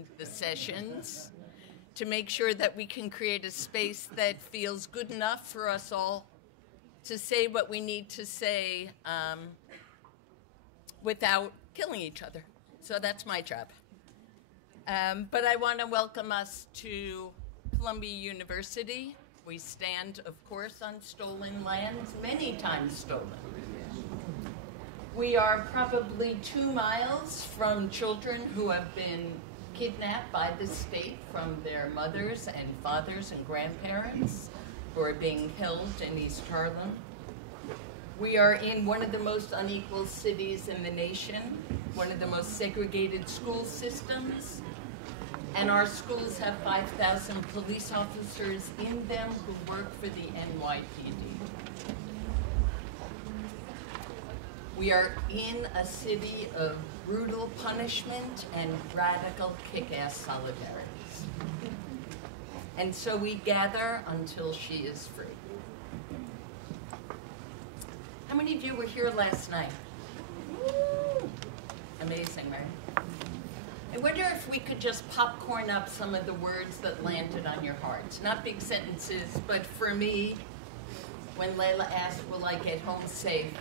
in the sessions to make sure that we can create a space that feels good enough for us all to say what we need to say without killing each other. So that's my job. But I want to welcome us to Columbia University. We stand, of course, on stolen lands, many times stolen. We are probably 2 miles from children who have been kidnapped by the state from their mothers and fathers and grandparents who are being held in East Harlem. We are in one of the most unequal cities in the nation, one of the most segregated school systems, and our schools have 5,000 police officers in them who work for the NYPD. We are in a city of brutal punishment and radical kick-ass solidarities. And so we gather until she is free. How many of you were here last night? Woo! Amazing, right? I wonder if we could just popcorn up some of the words that landed on your hearts. Not big sentences, but for me, when Layla asked, will I get home safe?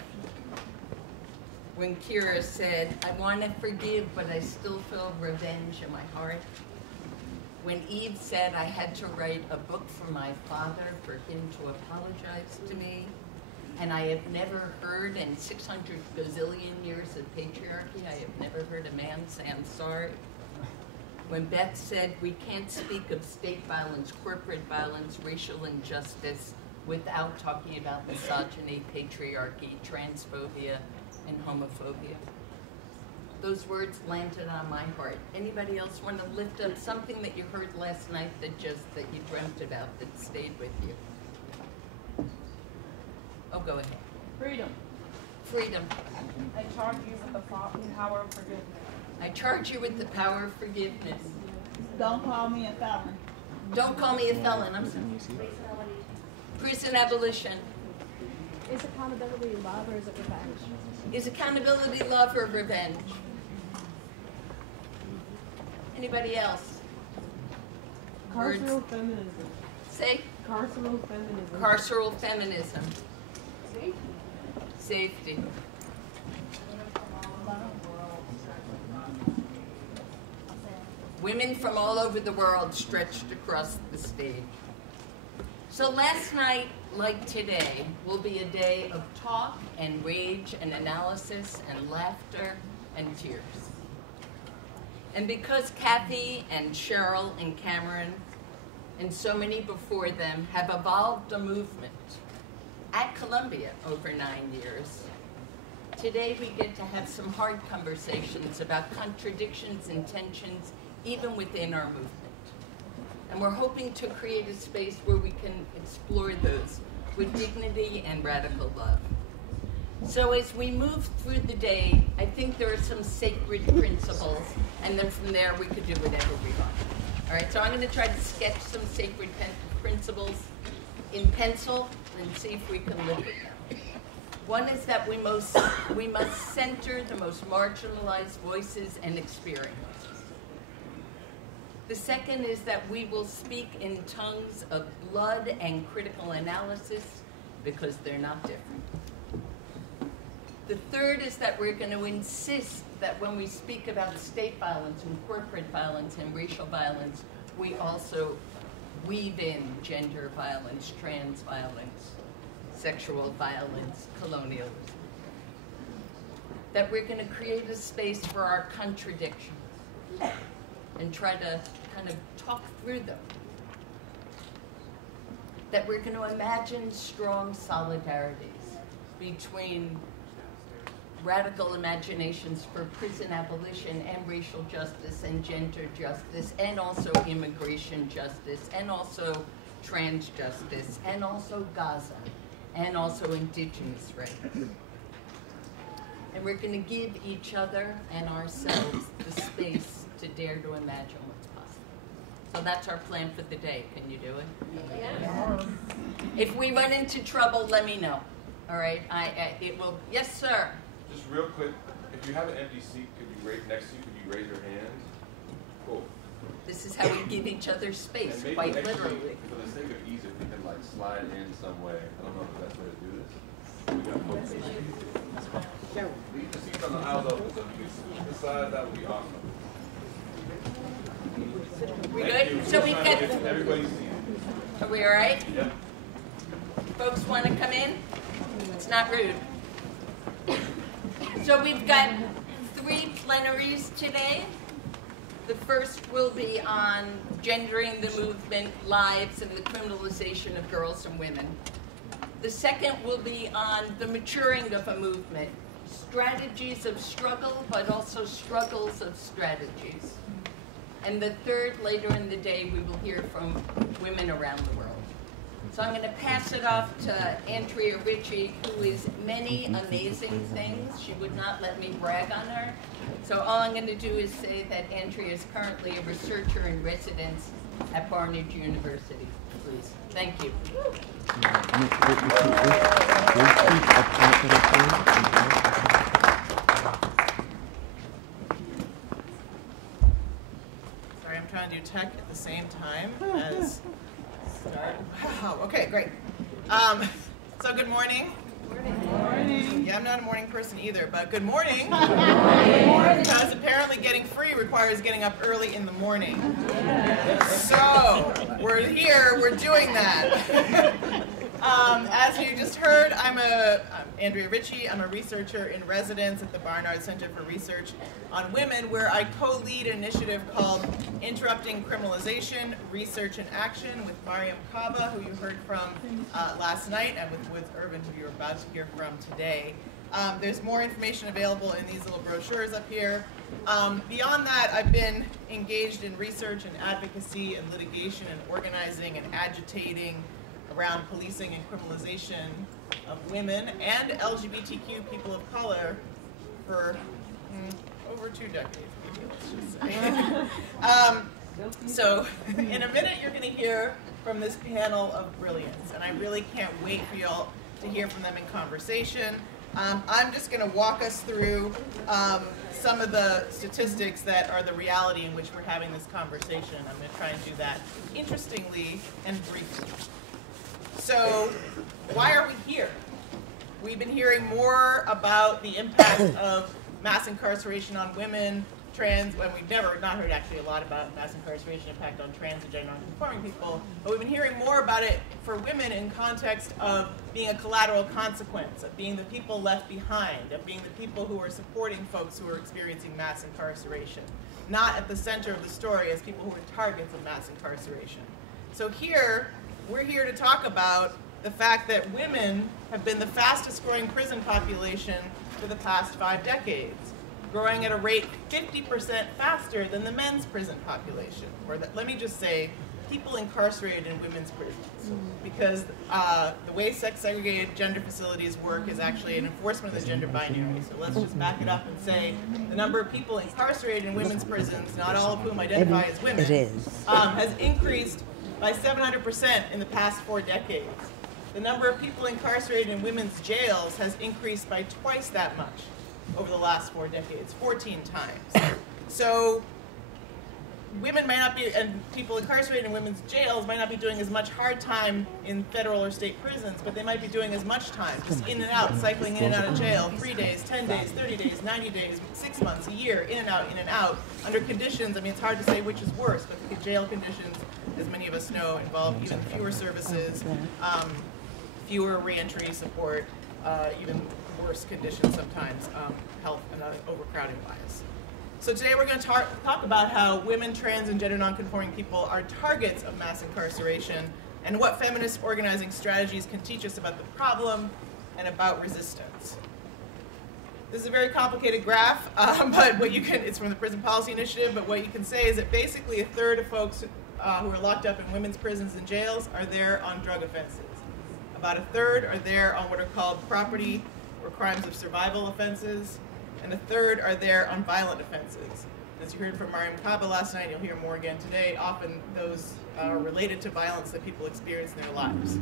When Kira said, I want to forgive, but I still feel revenge in my heart. When Eve said, I had to write a book for my father for him to apologize to me. And I have never heard, in 600 gazillion years of patriarchy, I have never heard a man say, I'm sorry. When Beth said, we can't speak of state violence, corporate violence, racial injustice, without talking about misogyny, patriarchy, transphobia, and homophobia. Those words landed on my heart. Anybody else want to lift up something that you heard last night that you dreamt about that stayed with you? Oh, go ahead. Freedom. Freedom. I charge you with the power of forgiveness. I charge you with the power of forgiveness. Don't call me a felon. Don't call me a felon. I'm sorry. Prison abolition. Is accountability love or is it revenge? Is accountability love or revenge? Anybody else? Carceral feminism. Say? Carceral feminism. Carceral feminism. Safety. Safety. Women from all over the world stretched across the stage. So last night, like today, will be a day of talk and rage and analysis and laughter and tears. And because Kathy and Cheryl and Cameron and so many before them have evolved a movement at Columbia over 9 years, today we get to have some hard conversations about contradictions and tensions even within our movement. And we're hoping to create a space where we can explore those with dignity and radical love. So as we move through the day, I think there are some sacred principles, and then from there we could do whatever we want. All right, so I'm going to try to sketch some sacred principles in pencil and see if we can live with them. One is that we must center the most marginalized voices and experiences. The second is that we will speak in tongues of blood and critical analysis because they're not different. The third is that we're going to insist that when we speak about state violence and corporate violence and racial violence, we also weave in gender violence, trans violence, sexual violence, colonialism. That we're going to create a space for our contradictions and try to kind of talk through them. That we're going to imagine strong solidarities between radical imaginations for prison abolition and racial justice and gender justice and also immigration justice and also trans justice and also Gaza and also indigenous rights. And we're going to give each other and ourselves the space to dare to imagine what's possible. So that's our plan for the day. Can you do it? Yeah. If we run into trouble, let me know. All right? It will. Yes, sir. Just real quick, if you have an empty seat, could you raise next to you? Could you raise your hand? Cool. this is how we give each other space, And maybe quite actually, literally. for the sake of ease, if we can like slide in some way. I don't know the best way to do this. We got folks. Leave the seats on the aisles open, so if you can switch the side, that would be awesome. We Thank good? you. So we've We're got, trying to get everybody's seat. are we all right? Yep. Folks want to come in? It's not rude. So we've got 3 plenaries today. The first will be on gendering the movement, lives, and the criminalization of girls and women. The second will be on the maturing of a movement, strategies of struggle, but also struggles of strategies. And the third, later in the day, we will hear from women around the world. So I'm going to pass it off to Andrea Ritchie, who is many amazing things. She would not let me brag on her. So all I'm going to do is say that Andrea is currently a researcher in residence at Barnard University. Please. Thank you. Sorry, I'm trying to do tech at the same time as start. Wow, okay, great. So good morning. Morning. Yeah, I'm not a morning person either, but good morning. Because apparently getting free requires getting up early in the morning. So we're here, we're doing that. As you just heard, I'm Andrea Ritchie. I'm a researcher in residence at the Barnard Center for Research on Women, where I co-lead an initiative called Interrupting Criminalization, Research and Action with Mariam Kaba, who you heard from last night, and with Irvin, who you're about to hear from today. There's more information available in these little brochures up here. Beyond that, I've been engaged in research and advocacy and litigation and organizing and agitating around policing and criminalization of women and LGBTQ people of color for over 2 decades, maybe, let's just say. So in a minute, you're going to hear from this panel of brilliance, and I really can't wait for y'all to hear from them in conversation. I'm just going to walk us through some of the statistics that are the reality in which we're having this conversation. I'm going to try and do that interestingly and briefly. So, why are we here? We've been hearing more about the impact of mass incarceration on women, trans, and we've not heard actually a lot about mass incarceration impact on trans and gender non-conforming people, but we've been hearing more about it for women in context of being a collateral consequence, of being the people left behind, of being the people who are supporting folks who are experiencing mass incarceration, not at the center of the story as people who are targets of mass incarceration. So we're here to talk about the fact that women have been the fastest growing prison population for the past 5 decades, growing at a rate 50% faster than the men's prison population. Let me just say, people incarcerated in women's prisons, because the way sex-segregated gender facilities work is actually an enforcement of the gender binary. So let's just back it up and say the number of people incarcerated in women's prisons, not all of whom identify as women, has increased by 700% in the past 4 decades. The number of people incarcerated in women's jails has increased by twice that much over the last 4 decades, 14 times. So women might not be, and people incarcerated in women's jails might not be doing as much hard time in federal or state prisons, but they might be doing as much time, just in and out, cycling in and out of jail, 3 days, 10 days, 30 days, 90 days, 6 months, a year, in and out, under conditions. I mean, it's hard to say which is worse, but the jail conditions, as many of us know, involve even fewer services, fewer reentry support, even worse conditions sometimes, health and overcrowding bias. So today we're going to talk about how women, trans, and gender nonconforming people are targets of mass incarceration and what feminist organizing strategies can teach us about the problem and about resistance. This is a very complicated graph, but it's from the Prison Policy Initiative, but what you can say is that basically 1/3 of folks who are locked up in women's prisons and jails are there on drug offenses. About 1/3 are there on what are called property or crimes of survival offenses, and 1/3 are there on violent offenses. As you heard from Mariam Kaba last night, you'll hear more again today, often those are related to violence that people experience in their lives.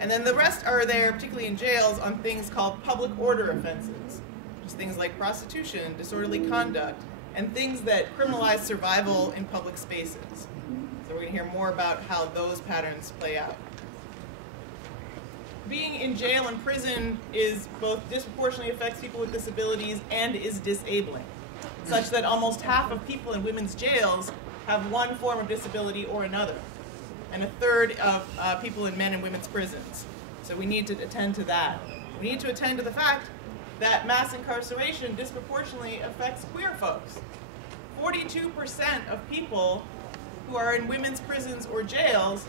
And then the rest are there, particularly in jails, on things called public order offenses, just things like prostitution, disorderly conduct, and things that criminalize survival in public spaces. So we're going to hear more about how those patterns play out. Being in jail and prison is both disproportionately affects people with disabilities and is disabling, such that almost half of people in women's jails have one form of disability or another, and a third of people in men and women's prisons. So we need to attend to that. We need to attend to the fact that mass incarceration disproportionately affects queer folks. 42% of people who are in women's prisons or jails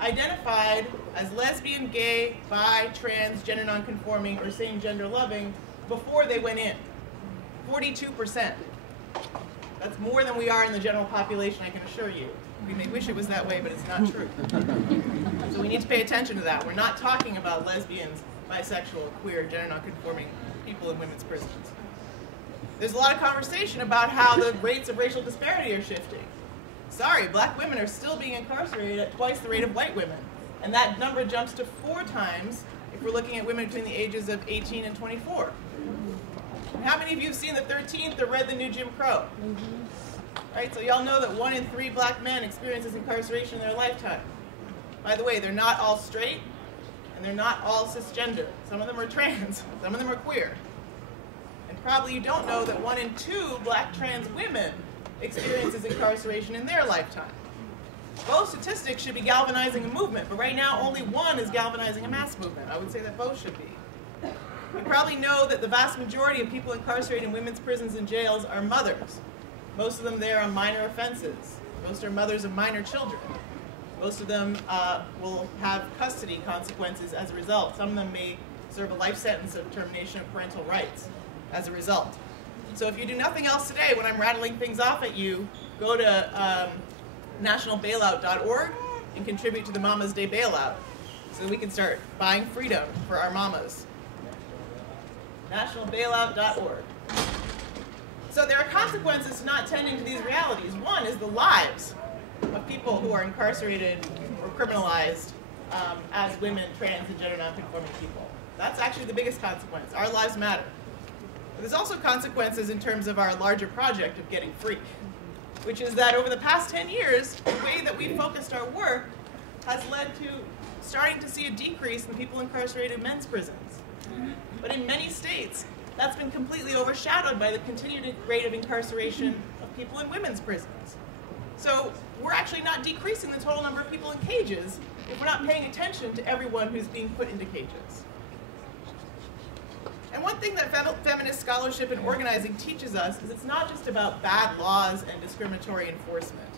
identified as lesbian, gay, bi, trans, gender nonconforming, or same gender loving before they went in. 42%. That's more than we are in the general population, I can assure you. We may wish it was that way, but it's not true. So we need to pay attention to that. We're not talking about lesbians, bisexual, queer, gender nonconforming people in women's prisons. There's a lot of conversation about how the rates of racial disparity are shifting. Sorry, black women are still being incarcerated at twice the rate of white women. And that number jumps to 4 times if we're looking at women between the ages of 18 and 24. And how many of you have seen the 13th or read the new Jim Crow? Right, so y'all know that 1 in 3 black men experiences incarceration in their lifetime. By the way, they're not all straight, and they're not all cisgender. Some of them are trans, some of them are queer. And probably you don't know that 1 in 2 black trans women experiences incarceration in their lifetime. Both statistics should be galvanizing a movement, but right now only one is galvanizing a mass movement. I would say that both should be. You probably know that the vast majority of people incarcerated in women's prisons and jails are mothers. Most of them there on minor offenses. Most are mothers of minor children. Most of them will have custody consequences as a result. Some of them may serve a life sentence of termination of parental rights as a result. So if you do nothing else today, when I'm rattling things off at you, go to nationalbailout.org and contribute to the Mama's Day Bailout so we can start buying freedom for our mamas. nationalbailout.org. So there are consequences to not tending to these realities. One is the lives of people who are incarcerated or criminalized as women, trans, and gender nonconforming people. That's actually the biggest consequence. Our lives matter. But there's also consequences in terms of our larger project of getting free, which is that over the past 10 years, the way that we focused our work has led to starting to see a decrease in people incarcerated in men's prisons. But in many states, that's been completely overshadowed by the continued rate of incarceration of people in women's prisons. So we're actually not decreasing the total number of people in cages if we're not paying attention to everyone who's being put into cages. And one thing that feminist scholarship and organizing teaches us is it's not just about bad laws and discriminatory enforcement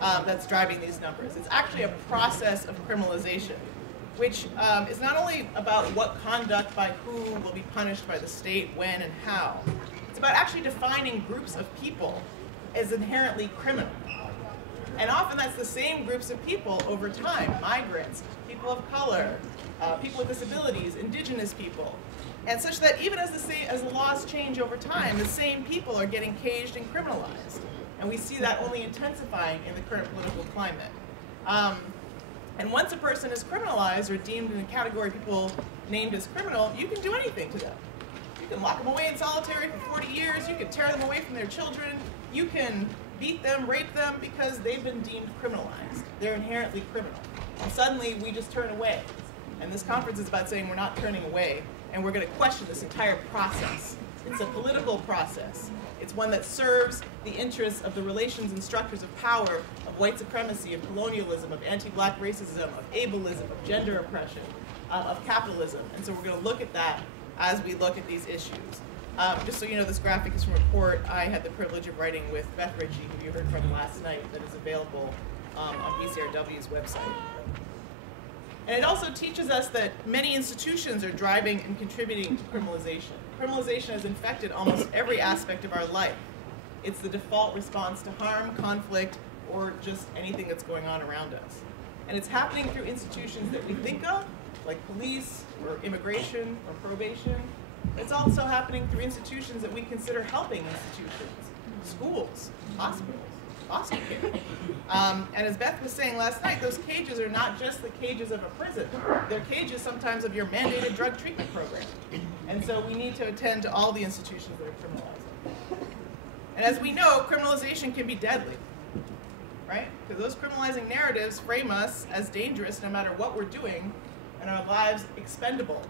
that's driving these numbers. It's actually a process of criminalization, which is not only about what conduct by who will be punished by the state, when, and how. It's about actually defining groups of people as inherently criminal. And often that's the same groups of people over time: migrants, people of color, people with disabilities, indigenous people. And such that even as the laws change over time, the same people are getting caged and criminalized. And we see that only intensifying in the current political climate. And once a person is criminalized or deemed in a category of people named as criminal, you can do anything to them. You can lock them away in solitary for 40 years, you can tear them away from their children, you can beat them, rape them, because they've been deemed criminalized. They're inherently criminal. And suddenly we just turn away. And this conference is about saying we're not turning away, and we're going to question this entire process. It's a political process. It's one that serves the interests of the relations and structures of power, of white supremacy, of colonialism, of anti-black racism, of ableism, of gender oppression, of capitalism. And so we're going to look at that as we look at these issues. Just so you know, this graphic is from a report I had the privilege of writing with Beth Ritchie, who you heard from last night, that is available on BCRW's website. And it also teaches us that many institutions are driving and contributing to criminalization. Criminalization has infected almost every aspect of our life. It's the default response to harm, conflict, or just anything that's going on around us. And it's happening through institutions that we think of, like police, or immigration, or probation. It's also happening through institutions that we consider helping institutions, schools, hospitals, foster care. And as Beth was saying last night, those cages are not just the cages of a prison. They're cages sometimes of your mandated drug treatment program. And so we need to attend to all the institutions that are criminalizing. And as we know, criminalization can be deadly, right? Because those criminalizing narratives frame us as dangerous no matter what we're doing, and our lives expendable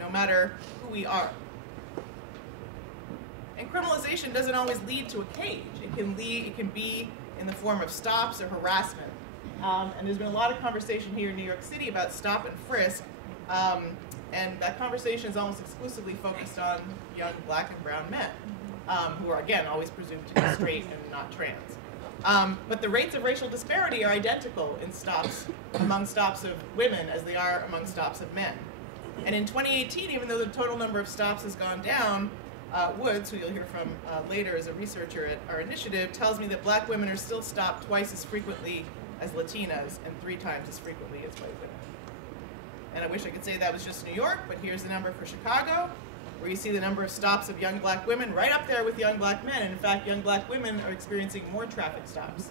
no matter who we are. And criminalization doesn't always lead to a cage. It can be in the form of stops or harassment. And there's been a lot of conversation here in New York City about stop and frisk, and that conversation is almost exclusively focused on young black and brown men, who are, again, always presumed to be straight and not trans. But the rates of racial disparity are identical in stops, among stops of women as they are among stops of men. And in 2018, even though the total number of stops has gone down, Woods, who you'll hear from later as a researcher at our initiative, tells me that black women are still stopped twice as frequently as Latinas and 3 times as frequently as white women. And I wish I could say that was just New York, but here's the number for Chicago, where you see the number of stops of young black women right up there with young black men. And in fact, young black women are experiencing more traffic stops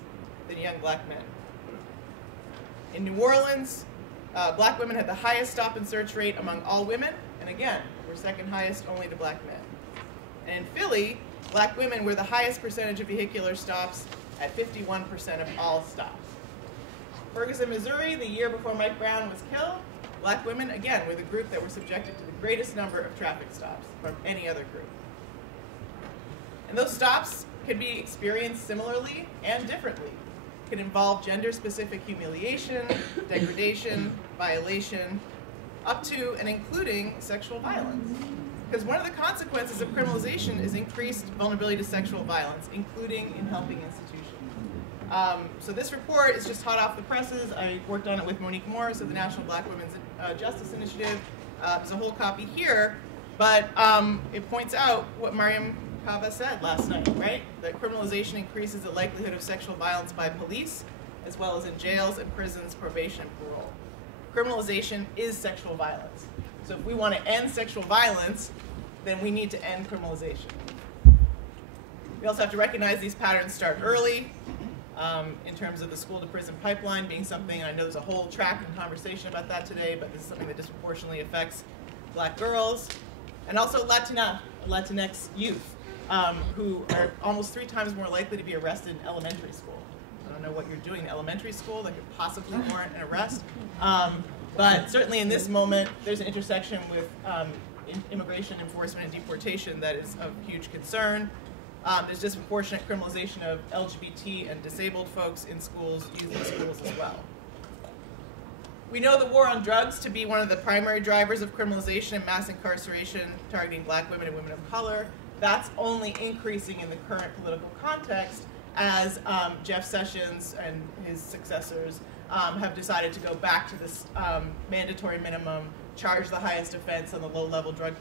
than young black men. In New Orleans, black women had the highest stop and search rate among all women, and again, we're second highest only to black men. And in Philly, black women were the highest percentage of vehicular stops at 51% of all stops. Ferguson, Missouri, the year before Mike Brown was killed, black women, again, were the group that were subjected to the greatest number of traffic stops from any other group. And those stops can be experienced similarly and differently. It can involve gender-specific humiliation, degradation, violation, up to and including sexual violence. Because one of the consequences of criminalization is increased vulnerability to sexual violence, including in helping institutions. So this report is just hot off the presses. I worked on it with Monique Morris of the National Black Women's Justice Initiative. There's a whole copy here, but it points out what Mariam Kaba said last night, right? That criminalization increases the likelihood of sexual violence by police, as well as in jails and prisons, probation, and parole. Criminalization is sexual violence. So if we want to end sexual violence, then we need to end criminalization. We also have to recognize these patterns start early, in terms of the school-to-prison pipeline being something, and I know there's a whole track and conversation about that today, but this is something that disproportionately affects black girls, and also Latinx youth, who are almost 3 times more likely to be arrested in elementary school. I don't know what you're doing in elementary school that could possibly warrant an arrest, but certainly in this moment, there's an intersection with immigration enforcement and deportation that is of huge concern. There's disproportionate criminalization of LGBT and disabled folks in schools, youth in schools as well. We know the war on drugs to be one of the primary drivers of criminalization and mass incarceration targeting black women and women of color. That's only increasing in the current political context as Jeff Sessions and his successors have decided to go back to this mandatory minimum, charge the highest offense on the low-level drug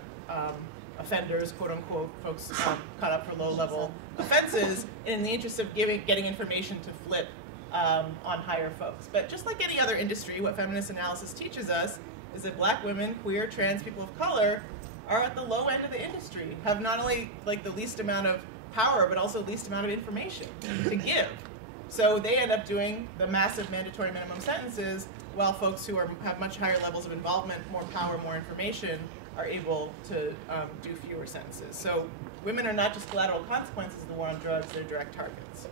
offenders, quote-unquote, folks caught up for low-level offenses, in the interest of getting information to flip on higher folks. But just like any other industry, what feminist analysis teaches us is that black women, queer, trans, people of color are at the low end of the industry, have not only like the least amount of power, but also the least amount of information to give. So they end up doing the massive mandatory minimum sentences, while folks who have much higher levels of involvement, more power, more information, are able to do fewer sentences. So women are not just collateral consequences of the war on drugs, they're direct targets.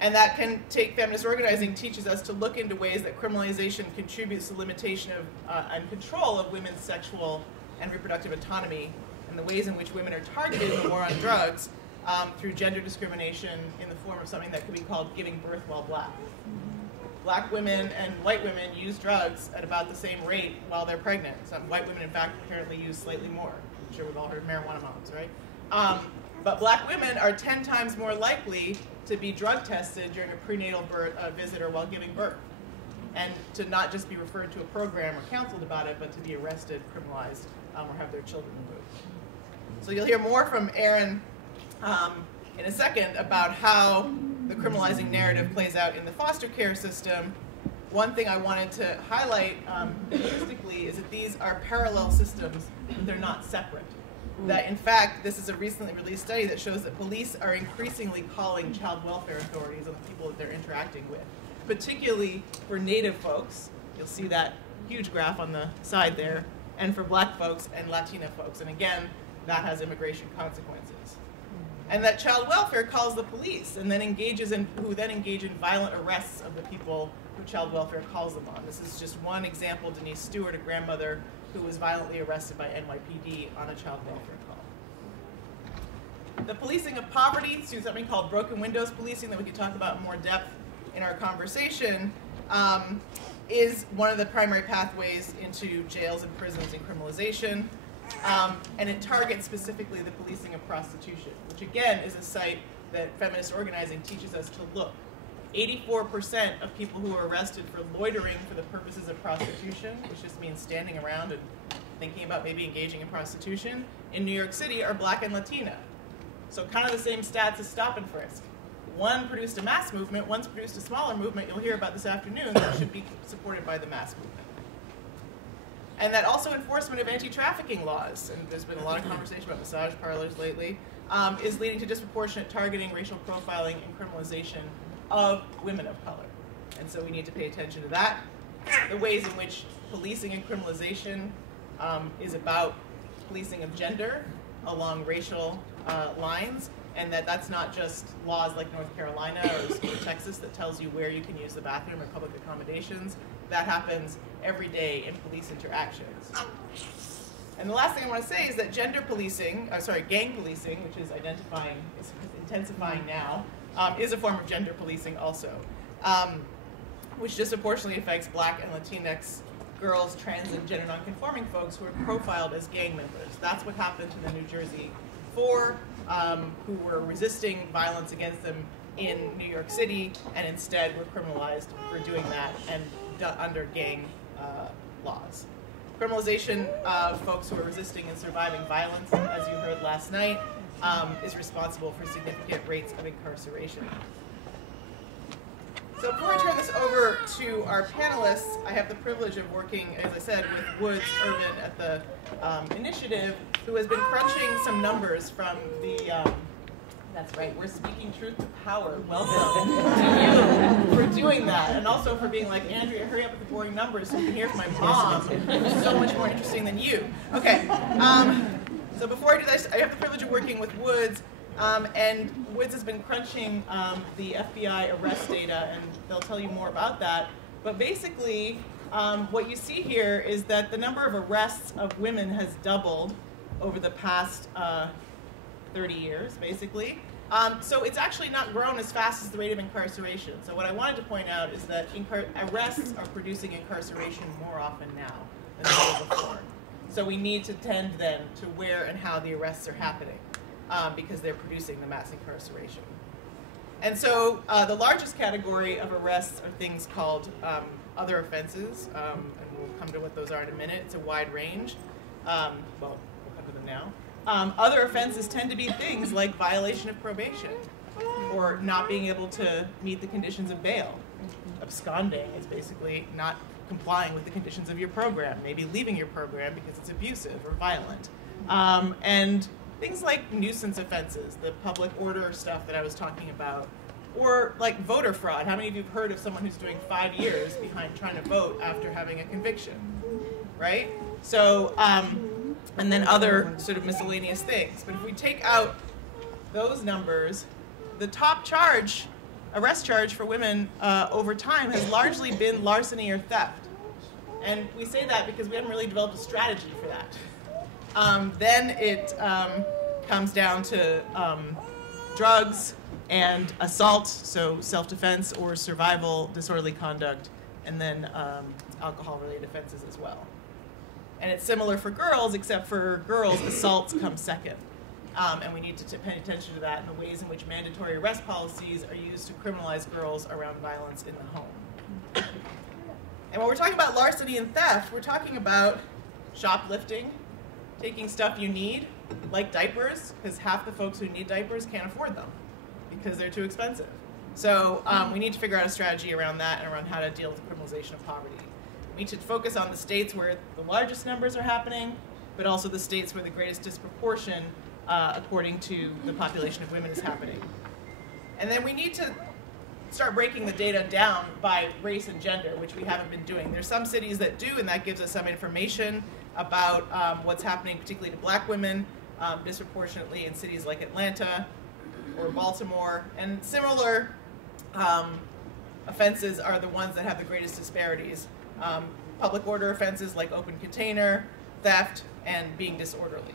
And that can take, feminist organizing teaches us to look into ways that criminalization contributes to limitation of and control of women's sexual and reproductive autonomy, and the ways in which women are targeted in the war on drugs through gender discrimination in the form of something that could be called giving birth while black. Black women and white women use drugs at about the same rate while they're pregnant. Some white women, in fact, apparently use slightly more. I'm sure we've all heard of marijuana moms, right? But black women are 10 times more likely to be drug tested during a prenatal visit or while giving birth, and to not just be referred to a program or counseled about it, but to be arrested, criminalized, or have their children removed. So you'll hear more from Erin in a second about how the criminalizing narrative plays out in the foster care system. One thing I wanted to highlight statistically is that these are parallel systems, but they're not separate. That in fact, this is a recently released study that shows that police are increasingly calling child welfare authorities on the people that they're interacting with, particularly for Native folks. You'll see that huge graph on the side there, and for black folks and Latina folks. And again, that has immigration consequences. And that child welfare calls the police and then who then engage in violent arrests of the people who child welfare calls them on. This is just one example. Denise Stewart, a grandmother who was violently arrested by NYPD on a child welfare call. The policing of poverty, through something called broken windows policing that we could talk about in more depth in our conversation, is one of the primary pathways into jails and prisons and criminalization. And it targets specifically the policing of prostitution, which again is a site that feminist organizing teaches us to look. 84% of people who are arrested for loitering for the purposes of prostitution, which just means standing around and thinking about maybe engaging in prostitution, in New York City are Black and Latina. So kind of the same stats as stop and frisk. One produced a mass movement, one's produced a smaller movement you'll hear about this afternoon that should be supported by the mass movement. And that also enforcement of anti-trafficking laws, and there's been a lot of conversation about massage parlors lately, is leading to disproportionate targeting, racial profiling, and criminalization of women of color. And so we need to pay attention to that. The ways in which policing and criminalization is about policing of gender along racial lines, and that's not just laws like North Carolina or Texas that tells you where you can use the bathroom or public accommodations. That happens every day in police interactions. And the last thing I want to say is that gang policing, which is intensifying now, is a form of gender policing also, which disproportionately affects Black and Latinx girls, trans, and gender nonconforming folks who are profiled as gang members. That's what happened to the New Jersey Four, who were resisting violence against them in New York City, and instead were criminalized for doing that and under gang laws. Criminalization of folks who are resisting and surviving violence, as you heard last night, is responsible for significant rates of incarceration. So before I turn this over to our panelists, I have the privilege of working, as I said, with Woods Urban at the initiative, who has been crunching some numbers from the, that's right, we're speaking truth to power. Well done to you for doing that, and also for being like, Andrea, hurry up with the boring numbers so we can hear from my mom, who's so much more interesting than you. Okay, so before I do this, I have the privilege of working with Woods, and Woods has been crunching the FBI arrest data, and they'll tell you more about that. But basically, what you see here is that the number of arrests of women has doubled over the past 30 years, basically. So it's actually not grown as fast as the rate of incarceration. So what I wanted to point out is that arrests are producing incarceration more often now than they were before. So we need to tend then to where and how the arrests are happening, because they're producing the mass incarceration. And so the largest category of arrests are things called other offenses, and we'll come to what those are in a minute. It's a wide range. Well, we'll come to them now. Other offenses tend to be things like violation of probation, or not being able to meet the conditions of bail. Absconding is basically not complying with the conditions of your program, maybe leaving your program because it's abusive or violent. And things like nuisance offenses, the public order stuff that I was talking about, or like voter fraud. How many of you have heard of someone who's doing 5 years behind trying to vote after having a conviction, right? So, and then other sort of miscellaneous things. But if we take out those numbers, the top arrest charge for women over time has largely been larceny or theft. And we say that because we haven't really developed a strategy for that. Then it comes down to drugs and assault, so self-defense or survival, disorderly conduct, and then alcohol-related offenses as well. And it's similar for girls, except for girls, assaults come second. And we need to pay attention to that and the ways in which mandatory arrest policies are used to criminalize girls around violence in the home. And when we're talking about larceny and theft, we're talking about shoplifting, taking stuff you need, like diapers, because half the folks who need diapers can't afford them because they're too expensive. So we need to figure out a strategy around that and around how to deal with the criminalization of poverty. We should focus on the states where the largest numbers are happening, but also the states where the greatest disproportion, according to the population of women, is happening. And then we need to start breaking the data down by race and gender, which we haven't been doing. There's some cities that do, and that gives us some information about what's happening, particularly to Black women, disproportionately in cities like Atlanta, or Baltimore, and similar offenses are the ones that have the greatest disparities. Public order offenses like open container, theft, and being disorderly.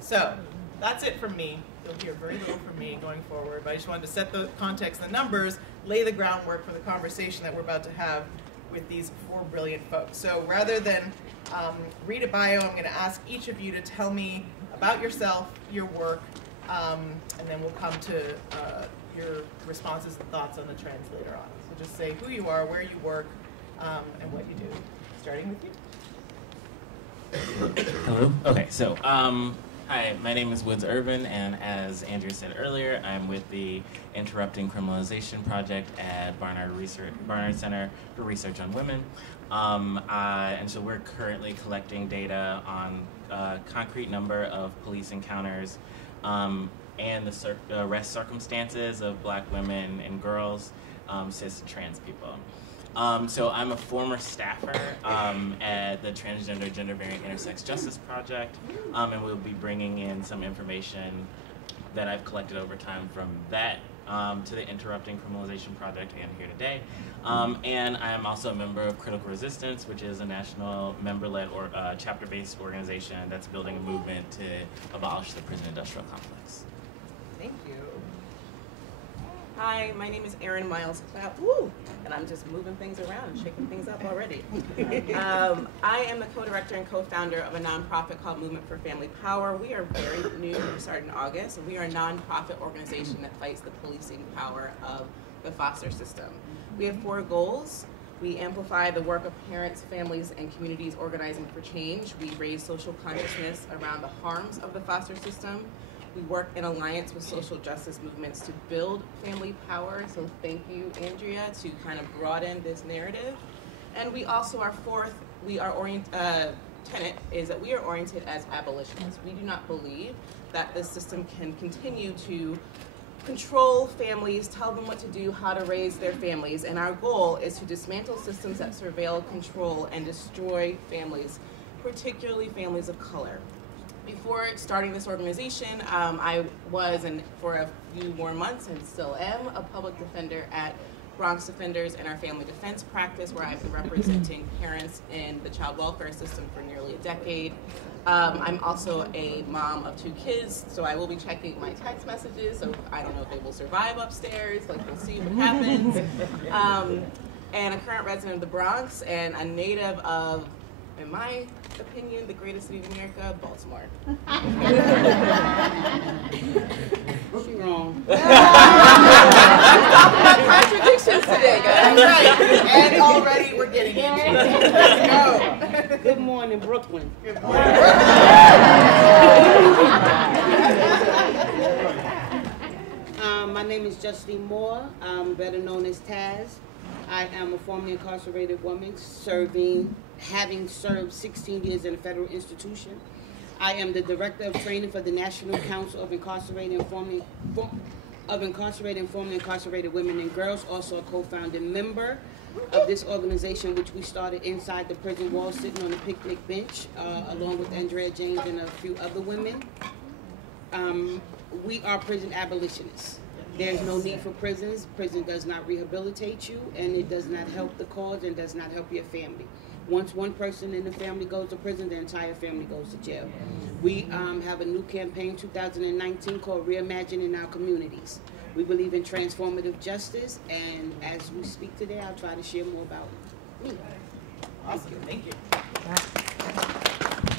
So that's it from me. You'll hear very little from me going forward, but I just wanted to set the context, the numbers, lay the groundwork for the conversation that we're about to have with these 4 brilliant folks. So rather than read a bio, I'm going to ask each of you to tell me about yourself, your work, and then we'll come to your responses and thoughts on the trends later on. So just say who you are, where you work, and what you do. Starting with you. Hello. Okay, so hi, my name is Woods Irvin, and as Andrea said earlier, I'm with the Interrupting Criminalization project at Barnard Center for Research on Women. And so we're currently collecting data on a concrete number of police encounters and the arrest circumstances of Black women and girls, cis and trans people. So I'm a former staffer at the Transgender Gender Variant Intersex Justice Project, and we'll be bringing in some information that I've collected over time from that to the Interrupting Criminalization Project and here today. And I am also a member of Critical Resistance, which is a national member-led or chapter-based organization that's building a movement to abolish the prison industrial complex. Thank you. Hi, my name is Erin Miles Cloud. Woo! And I'm just moving things around and shaking things up already. I am the co-director and co-founder of a nonprofit called Movement for Family Power. We are very new. We started in August. We are a nonprofit organization that fights the policing power of the foster system. We have 4 goals. We amplify the work of parents, families, and communities organizing for change. We raise social consciousness around the harms of the foster system. We work in alliance with social justice movements to build family power. So thank you, Andrea, to kind of broaden this narrative. And we also, our fourth, tenet is that we are oriented as abolitionists. We do not believe that this system can continue to control families, tell them what to do, how to raise their families. And our goal is to dismantle systems that surveil, control, and destroy families, particularly families of color. Before starting this organization, I was, and for a few more months and still am, a public defender at Bronx Defenders in our family defense practice, where I've been representing parents in the child welfare system for nearly a decade. I'm also a mom of 2 kids, so I will be checking my text messages, so I don't know if they will survive upstairs, like we'll see what happens. And a current resident of the Bronx and a native of, in my opinion, the greatest city of America, Baltimore. She wrong. Talking about contradictions today, guys. That's right. And already we're getting into it. Let's go. Good morning, Brooklyn. Good morning. My name is Justine Moore, better known as Taz. I am a formerly incarcerated woman having served 16 years in a federal institution. I am the Director of Training for the National Council of Incarcerated and Formerly Incarcerated Women and Girls, also a co-founding member of this organization, which we started inside the prison walls, sitting on a picnic bench, along with Andrea James and a few other women. We are prison abolitionists. There's no need for prisons. Prison does not rehabilitate you, and it does not help the cause and does not help your family. Once one person in the family goes to prison, the entire family goes to jail. We have a new campaign, 2019, called Reimagining Our Communities. We believe in transformative justice, and as we speak today, I'll try to share more about me. Awesome. Thank you.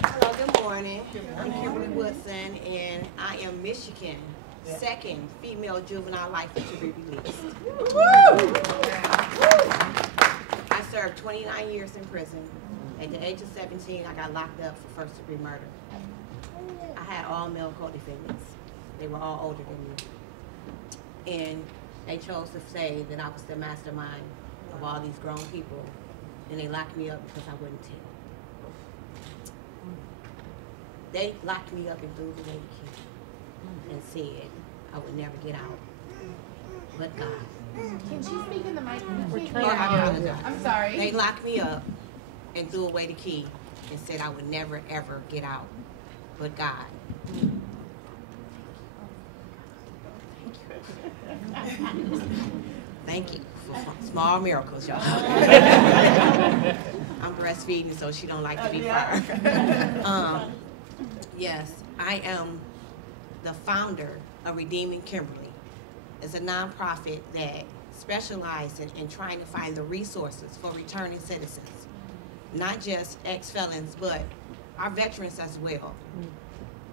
Hello, good morning. I'm Kimberly Woodson, and I am Michigan's second female juvenile lifer to be released. I served 29 years in prison. At the age of 17, I got locked up for first-degree murder. I had all male co-defendants. They were all older than me. And they chose to say that I was the mastermind of all these grown people, and they locked me up because I wouldn't tell. They locked me up and threw away the key and said I would never get out, but God. Can she speak in the mic? I'm sorry. They locked me up and threw away the key and said I would never, ever get out, but God. Thank you for small miracles, y'all. I'm breastfeeding, so she don't like to be first. Yes, I am the founder of Redeeming Kimberly. It's a nonprofit that specializes in trying to find the resources for returning citizens, not just ex-felons, but our veterans as well.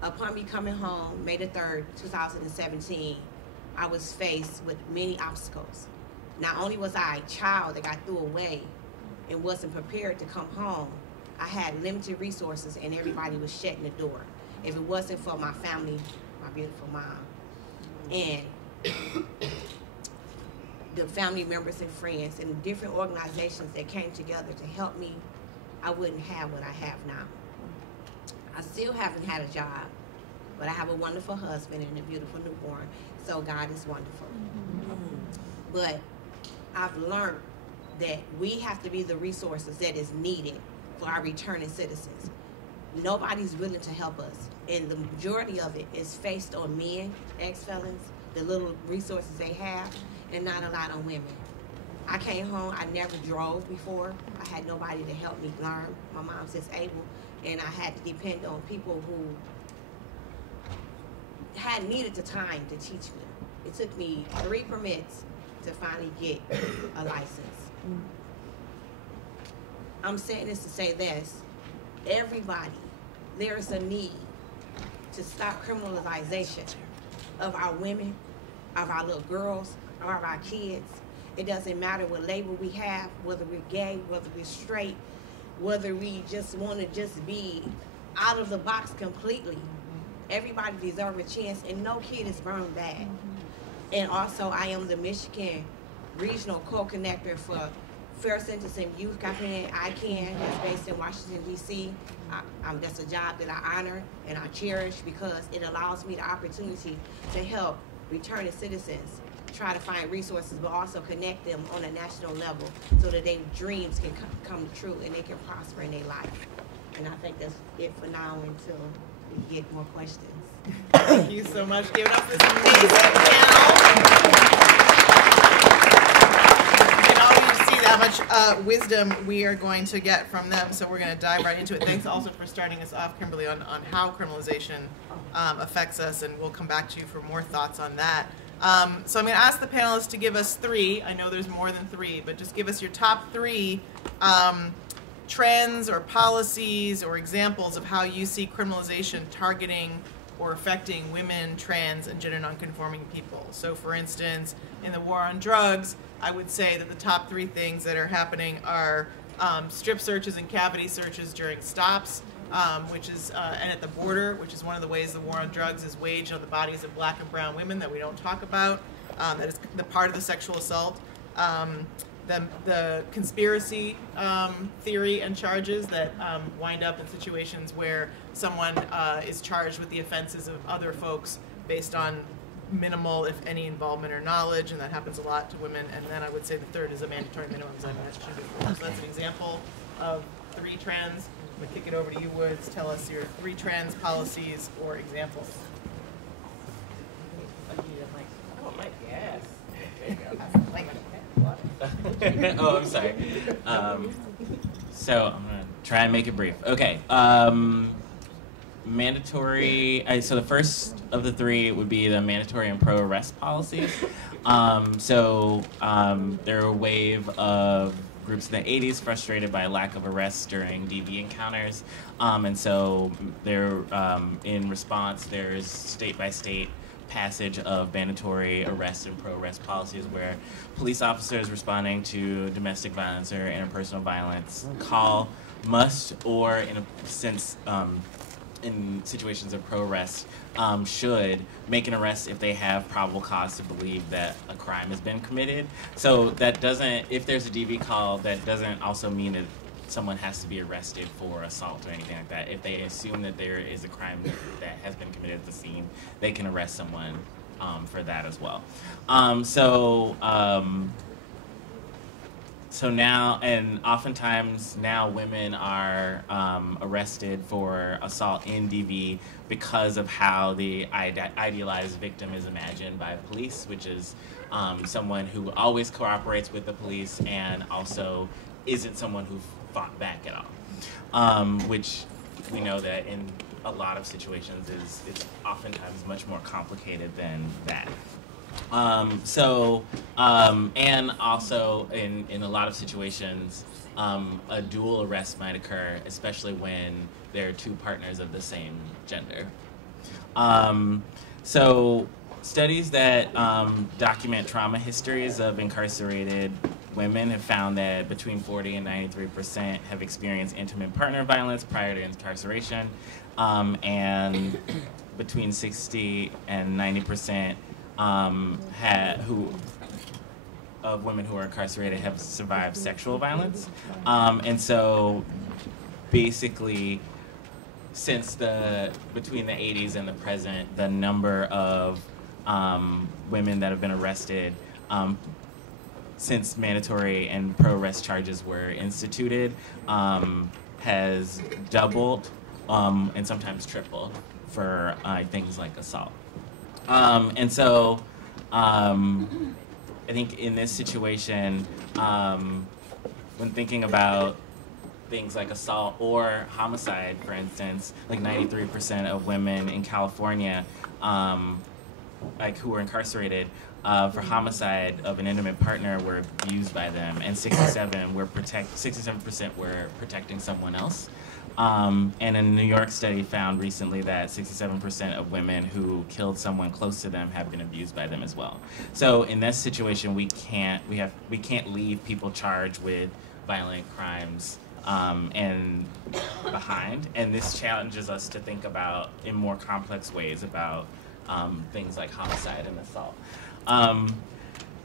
Upon me coming home, May the 3rd, 2017, I was faced with many obstacles. Not only was I a child that got threw away and wasn't prepared to come home, I had limited resources and everybody was shutting the door. If it wasn't for my family, my beautiful mom, and the family members and friends and the different organizations that came together to help me, I wouldn't have what I have now. I still haven't had a job, but I have a wonderful husband and a beautiful newborn, so God is wonderful. But I've learned that we have to be the resources that is needed for our returning citizens. Nobody's willing to help us, and the majority of it is faced on men, ex-felons, the little resources they have, and not a lot on women. I came home, I never drove before. I had nobody to help me learn. My mom's disabled, and I had to depend on people who had needed the time to teach me. It took me 3 permits to finally get a license. I'm saying this to say this. Everybody, there is a need to stop criminalization of our women, of our little girls, of our kids. It doesn't matter what label we have, whether we're gay, whether we're straight, whether we just want to just be out of the box completely. Everybody deserves a chance, and no kid is burned bad. And also, I am the Michigan Regional Co-Connector for Fair Sentencing Youth Campaign, ICANN, that's based in Washington, D.C. That's a job that I honor and I cherish because it allows me the opportunity to help returning citizens try to find resources, but also connect them on a national level so that their dreams can come true and they can prosper in their life. And I think that's it for now until we get more questions. Thank you so much. Give it up for this amazing panel. And all of you see how much wisdom we are going to get from them, so we're going to dive right into it. Thanks also for starting us off, Kimberly, on how criminalization affects us, and we'll come back to you for more thoughts on that. So I'm going to ask the panelists to give us 3. I know there's more than 3, but just give us your top 3 trends or policies or examples of how you see criminalization targeting or affecting women, trans, and gender nonconforming people. So for instance, in the war on drugs, I would say that the top 3 things that are happening are strip searches and cavity searches during stops, which is, and at the border, which is one of the ways the war on drugs is waged on the bodies of black and brown women that we don't talk about. That is the part of the sexual assault. The conspiracy theory and charges that wind up in situations where someone is charged with the offenses of other folks based on minimal, if any, involvement or knowledge, and that happens a lot to women. And then I would say the third is a mandatory minimum, as I mentioned before. So that's an example of 3 trends. I'm going to kick it over to you, Woods. Tell us your 3 trends, policies, or examples. Oh, I'm sorry. So I'm gonna try and make it brief. Okay. Mandatory. So the first of the 3 would be the mandatory and pro-arrest policies. There were a wave of groups in the 80s frustrated by lack of arrests during DV encounters, and so there, in response, there's state-by-state passage of mandatory arrest and pro-arrest policies where police officers responding to domestic violence or interpersonal violence must, or in situations of pro-arrest, should make an arrest if they have probable cause to believe that a crime has been committed. So that doesn't, if there's a DV call, that doesn't also mean that someone has to be arrested for assault or anything like that. If they assume that there is a crime that has been committed at the scene, they can arrest someone so now, and oftentimes now women are arrested for assault in DV because of how the idealized victim is imagined by police, which is someone who always cooperates with the police and also isn't someone who fought back at all, which we know that in a lot of situations it's oftentimes much more complicated than that. And also in a lot of situations, a dual arrest might occur, especially when there are two partners of the same gender. So studies that document trauma histories of incarcerated women have found that between 40 and 93% have experienced intimate partner violence prior to incarceration, and between 60 and 90% of women who are incarcerated have survived sexual violence. And so basically, since between the 80s and the present, the number of women that have been arrested since mandatory and pro-arrest charges were instituted has doubled and sometimes tripled for things like assault. And so I think in this situation, when thinking about things like assault or homicide, for instance, like 93% of women in California who were incarcerated for homicide of an intimate partner were abused by them, and 67% were protecting someone else. And a New York study found recently that 67% of women who killed someone close to them have been abused by them as well. So in this situation, we can't leave people charged with violent crimes and behind. And this challenges us to think about in more complex ways about things like homicide and assault.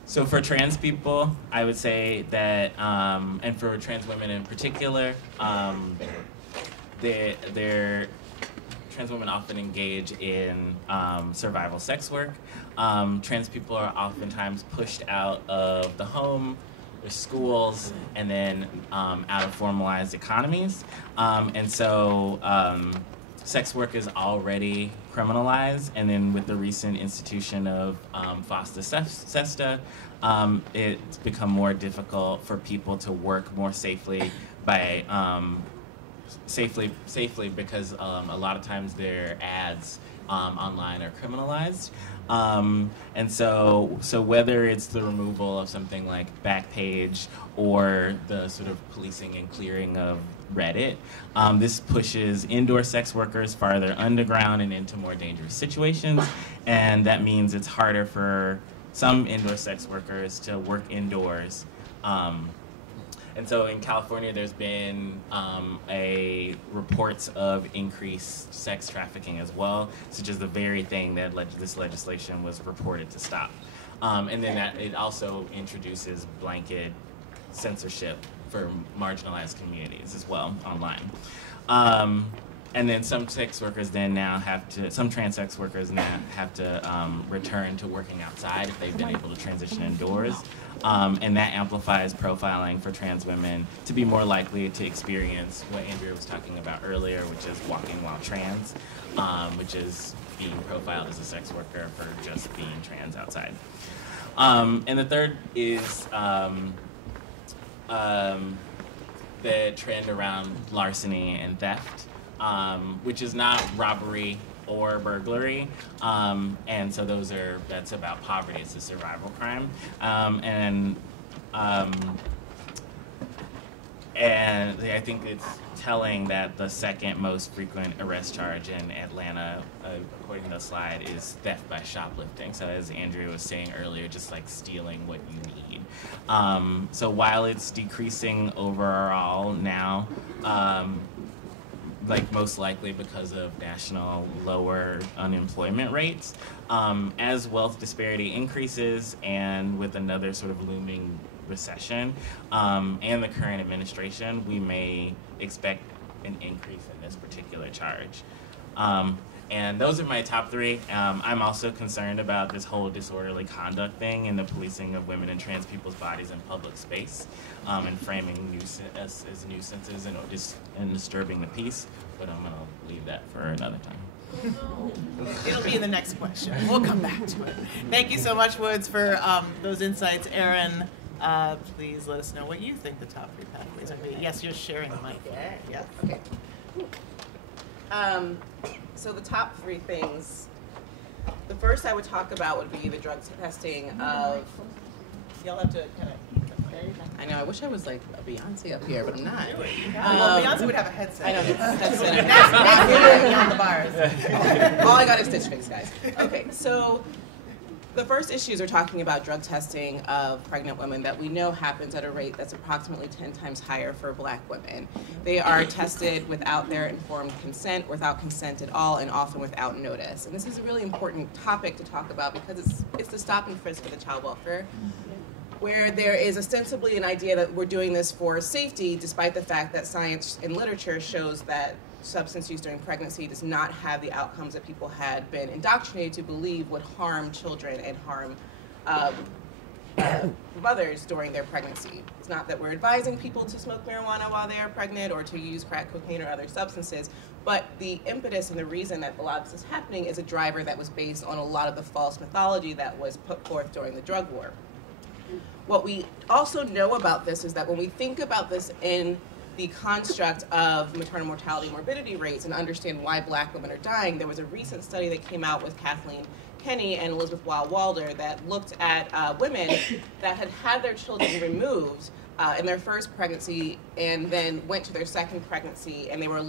So for trans people, I would say that, and for trans women in particular, trans women often engage in survival sex work. Trans people are oftentimes pushed out of the home, their schools, and then out of formalized economies. And so sex work is already criminalized, and then with the recent institution of FOSTA SESTA, it's become more difficult for people to work more safely by safely because a lot of times their ads online are criminalized. And so whether it's the removal of something like Backpage or the sort of policing and clearing of Reddit, this pushes indoor sex workers farther underground and into more dangerous situations, and that means it's harder for some indoor sex workers to work indoors. And so in California, there's been reports of increased sex trafficking as well, such as the very thing that this legislation was reported to stop. And then it also introduces blanket censorship for marginalized communities as well online. And then some sex workers some trans sex workers now have to return to working outside if they've been able to transition indoors. And that amplifies profiling for trans women to be more likely to experience what Andrea was talking about earlier, which is walking while trans, which is being profiled as a sex worker for just being trans outside. And the third is the trend around larceny and theft, which is not robbery or burglary, and so that's about poverty. It's a survival crime, and I think it's telling that the second most frequent arrest charge in Atlanta, according to the slide, is theft by shoplifting. So as Andrea was saying earlier, just like stealing what you need. So while it's decreasing overall now, like most likely because of national lower unemployment rates, as wealth disparity increases and with another sort of looming recession and the current administration, we may expect an increase in this particular charge. And those are my top three. I'm also concerned about this whole disorderly conduct thing and the policing of women and trans people's bodies in public space, and framing as nuisances and disturbing the peace. But I'm going to leave that for another time. It'll be in the next question. We'll come back to it. Thank you so much, Woods, for those insights. Aaron, please let us know what you think the top three pathways are. Yes, you're sharing the mic. Yes. Okay. So the top three things, the first I would talk about would be the drug testing of, Y'all have to kind of. I know, I wish I was like a Beyonce up here, but I'm not. Well, Beyonce would have a headset. I know, headset. Next year, on the bars. All I got is Stitch Fix, guys. Okay, so the first issues are talking about drug testing of pregnant women that we know happens at a rate that's approximately 10 times higher for Black women. They are tested without their informed consent, without consent at all, and often without notice. And this is a really important topic to talk about because it's the stop and frisk for the child welfare, where there is ostensibly an idea that we're doing this for safety, despite the fact that science and literature shows that substance use during pregnancy does not have the outcomes that people had been indoctrinated to believe would harm children and harm mothers during their pregnancy. It's not that we're advising people to smoke marijuana while they are pregnant or to use crack cocaine or other substances, but the impetus and the reason that a lot of this is happening is a driver that was based on a lot of the false mythology that was put forth during the drug war. What we also know about this is that when we think about this in the construct of maternal mortality and morbidity rates and understand why Black women are dying, there was a recent study that came out with Kathleen Kenny and Elizabeth Wilder that looked at women that had had their children removed in their first pregnancy and then went to their second pregnancy, and they were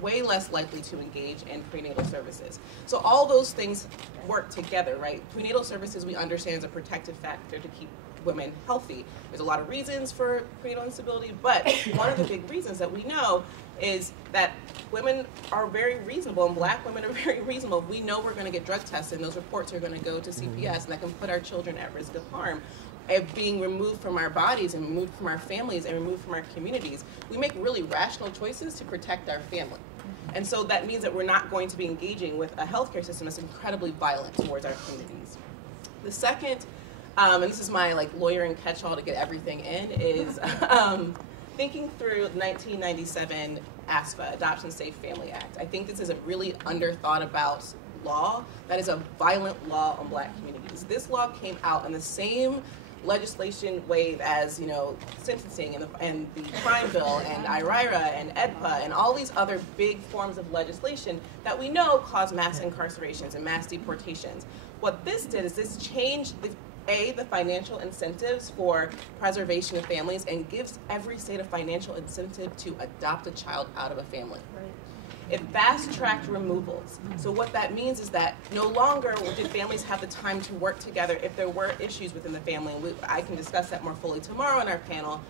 way less likely to engage in prenatal services. So all those things work together, right? Prenatal services we understand is a protective factor to keep women healthy. There's a lot of reasons for prenatal instability, but one of the big reasons that we know is that women are very reasonable, and Black women are very reasonable. We know we're going to get drug tested, and those reports are going to go to CPS, and that can put our children at risk of harm, of being removed from our bodies and removed from our families and removed from our communities. We make really rational choices to protect our family. And so that means that we're not going to be engaging with a healthcare system that's incredibly violent towards our communities. The second, and this is my lawyering catch-all to get everything in, is thinking through the 1997 ASFA, Adoption Safe Family Act. I think this is a really underthought about law that is a violent law on Black communities. This law came out in the same legislation wave as, sentencing and the crime bill and IRIRA and EDPA and all these other big forms of legislation that we know cause mass incarcerations and mass deportations. What this did is this changed the financial incentives for preservation of families and gives every state a financial incentive to adopt a child out of a family. Right. It fast-tracked removals. So what that means is that no longer did families have the time to work together if there were issues within the family. I can discuss that more fully tomorrow in our panel.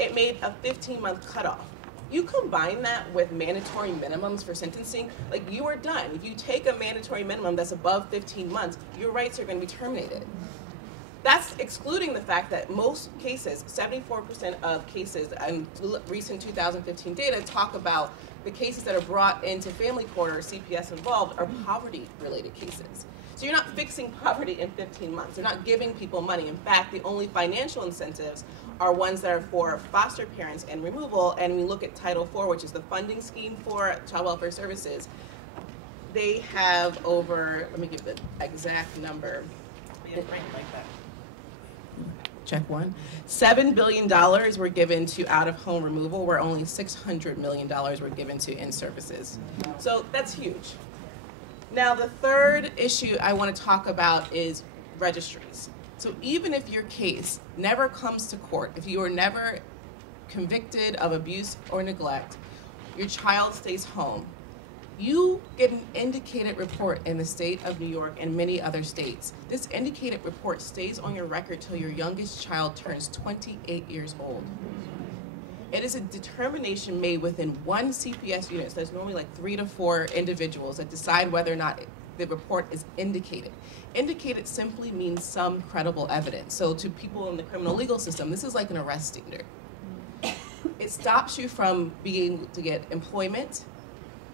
It made a 15-month cutoff. You combine that with mandatory minimums for sentencing, you are done. If you take a mandatory minimum that's above 15 months, your rights are going to be terminated. That's excluding the fact that most cases, 74% of cases, and recent 2015 data talk about the cases that are brought into family court or CPS involved are poverty-related cases. So you're not fixing poverty in 15 months. You're not giving people money. In fact, the only financial incentives are ones that are for foster parents and removal. And we look at Title IV, which is the funding scheme for child welfare services. They have over, let me give the exact number. Check one. $7 billion were given to out-of-home removal, where only $600 million were given to in-services. So that's huge. Now, the third issue I want to talk about is registries. So even if your case never comes to court, if you are never convicted of abuse or neglect, your child stays home, you get an indicated report in the state of New York and many other states. This indicated report stays on your record till your youngest child turns 28 years old. It is a determination made within one CPS unit. So there's normally 3 to 4 individuals that decide whether or not the report is indicated. Indicated simply means some credible evidence. So to people in the criminal legal system, this is like an arrest standard. It stops you from being able to get employment,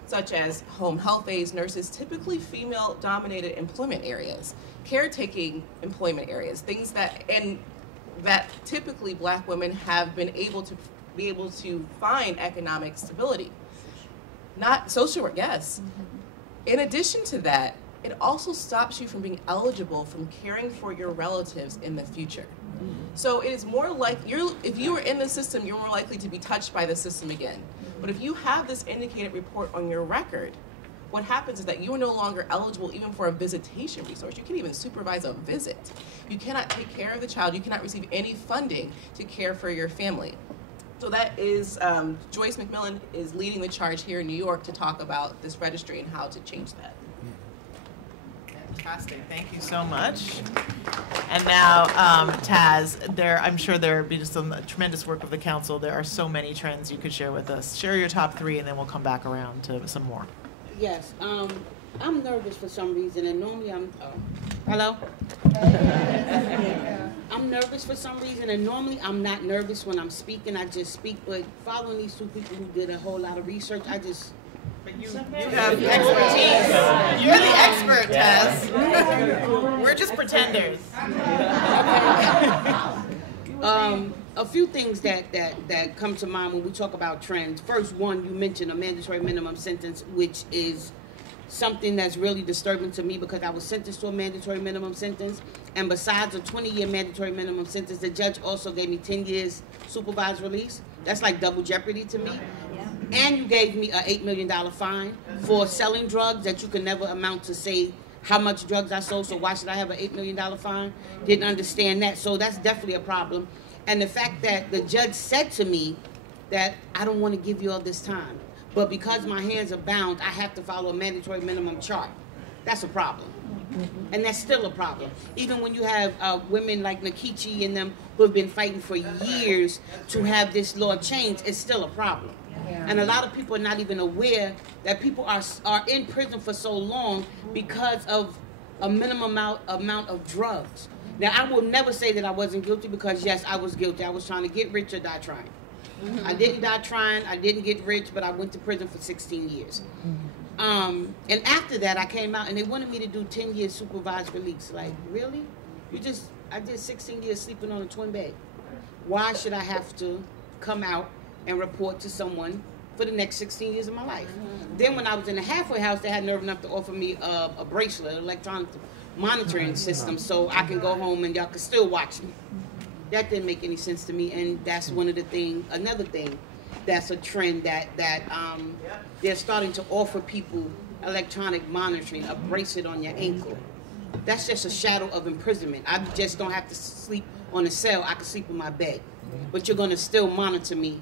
such as home health aides, nurses, typically female-dominated employment areas, caretaking employment areas, things that typically Black women have been able to find economic stability. Not social work, yes. In addition to that, it also stops you from being eligible from caring for your relatives in the future. So it is more like, if you are in the system, you're more likely to be touched by the system again. But if you have this indicated report on your record, what happens is that you are no longer eligible even for a visitation resource. You can't even supervise a visit. You cannot take care of the child. You cannot receive any funding to care for your family. So that is, Joyce McMillan is leading the charge here in New York to talk about this registry and how to change that. Fantastic, thank you so much. And now, Taz, I'm sure there will be just some tremendous work of the council. There are so many trends you could share with us. Share your top 3 and then we'll come back around to some more. Yes, I'm nervous for some reason, and normally hello? I'm nervous for some reason, and normally I'm not nervous when I'm speaking. I just speak, but following these 2 people who did a whole lot of research, But you have expertise. You're the expert, Tess. We're just pretenders. A few things that come to mind when we talk about trends. First, one, you mentioned a mandatory minimum sentence, which is something that's really disturbing to me because I was sentenced to a mandatory minimum sentence, and besides a 20-year mandatory minimum sentence, the judge also gave me 10 years supervised release. That's like double jeopardy to me. And you gave me an $8 million fine for selling drugs that you can never amount to say how much drugs I sold, so why should I have an $8 million fine? Didn't understand that, so that's definitely a problem. And the fact that the judge said to me that I don't want to give you all this time, but because my hands are bound, I have to follow a mandatory minimum chart. That's a problem. And that's still a problem. Even when you have women like Nikichi and them who have been fighting for years to have this law changed, it's still a problem. And a lot of people are not even aware that people are in prison for so long because of a minimum amount of drugs. Now, I will never say that I wasn't guilty because, yes, I was guilty. I was trying to get rich or die trying. I didn't die trying. I didn't get rich, but I went to prison for 16 years. And after that, I came out, and they wanted me to do 10 years supervised release. Like, really? I did 16 years sleeping on a twin bed. Why should I have to come out and report to someone for the next 16 years of my life? Then when I was in the halfway house, they had nerve enough to offer me a bracelet, an electronic monitoring system, so I can go home and y'all can still watch me. That didn't make any sense to me, and that's one of the another thing that's a trend that they're starting to offer people electronic monitoring, a bracelet on your ankle. That's just a shadow of imprisonment. I just don't have to sleep on a cell. I can sleep in my bed. But you're going to still monitor me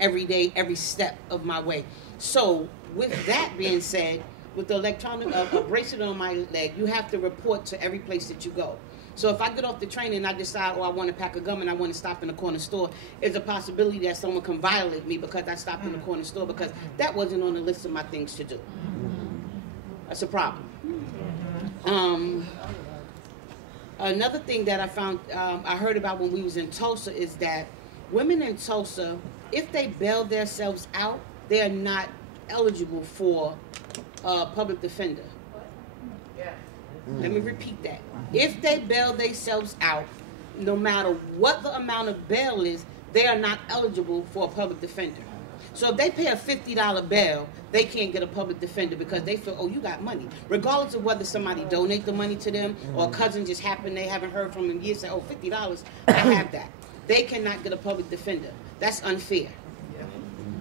every day, every step of my way. So with that being said, with the electronic bracelet on my leg, you have to report to every place that you go. So if I get off the train and I decide, I want to pack a gum and I want to stop in a corner store, there's a possibility that someone can violate me because I stopped in a corner store because that wasn't on the list of my things to do. That's a problem. Another thing that I found, I heard about when we was in Tulsa is that women in Tulsa, if they bail themselves out, they are not eligible for a public defender. Let me repeat that. If they bail themselves out, no matter what the amount of bail is, they are not eligible for a public defender. So if they pay a $50 bail, they can't get a public defender because they feel, you got money. Regardless of whether somebody donate the money to them or a cousin just happened, they haven't heard from them in years, say, $50, I have that. They cannot get a public defender. That's unfair.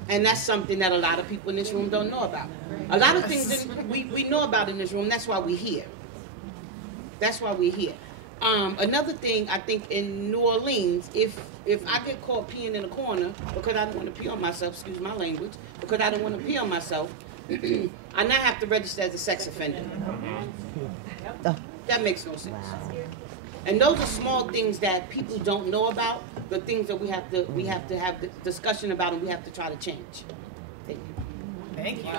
And that's something that a lot of people in this room don't know about. A lot of things that we know about in this room, that's why we're here. That's why we're here. Another thing, I think in New Orleans, if I get caught peeing in a corner because I don't want to pee on myself, excuse my language, because I don't want to pee on myself, I now have to register as a sex offender. That makes no sense. And those are small things that people don't know about, the things that we have to have the discussion about and we have to try to change. Thank you. Thank you,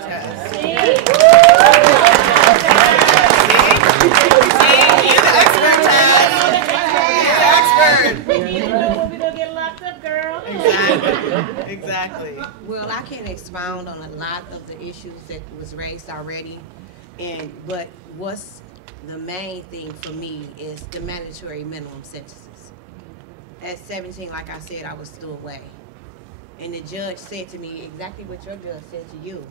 We're gonna get locked up, girl. girl. Exactly. Exactly. Well, I can expound on a lot of the issues that was raised already, but what's the main thing for me is the mandatory minimum sentences. At 17, like I said, I was still away. And the judge said to me exactly what your judge said to you.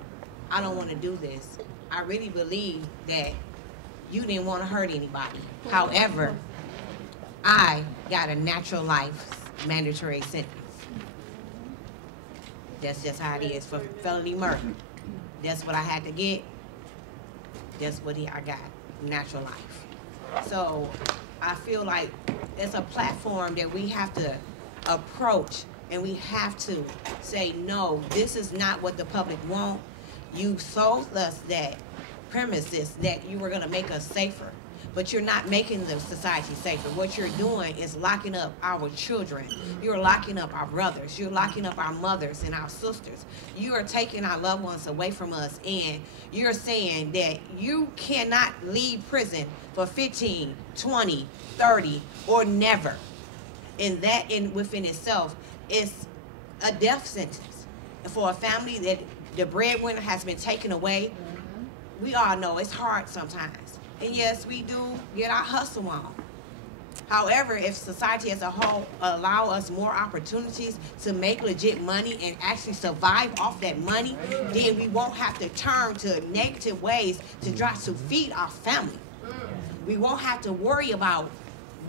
I don't want to do this. I really believe that you didn't want to hurt anybody. However, I got a natural life mandatory sentence. That's just how it is for felony murder. That's what I had to get. That's what I got, natural life. So I feel like it's a platform that we have to approach, and we have to say, no, this is not what the public want. You sold us that premises that you were gonna make us safer, but you're not making the society safer. What you're doing is locking up our children. You're locking up our brothers. You're locking up our mothers and our sisters. You are taking our loved ones away from us, and you're saying that you cannot leave prison for 15, 20, 30, or never. And that within itself is a death sentence. And for a family that the breadwinner has been taken away, we all know it's hard sometimes. And yes, we do get our hustle on. However, if society as a whole allow us more opportunities to make legit money and actually survive off that money, then we won't have to turn to negative ways to try to feed our family. We won't have to worry about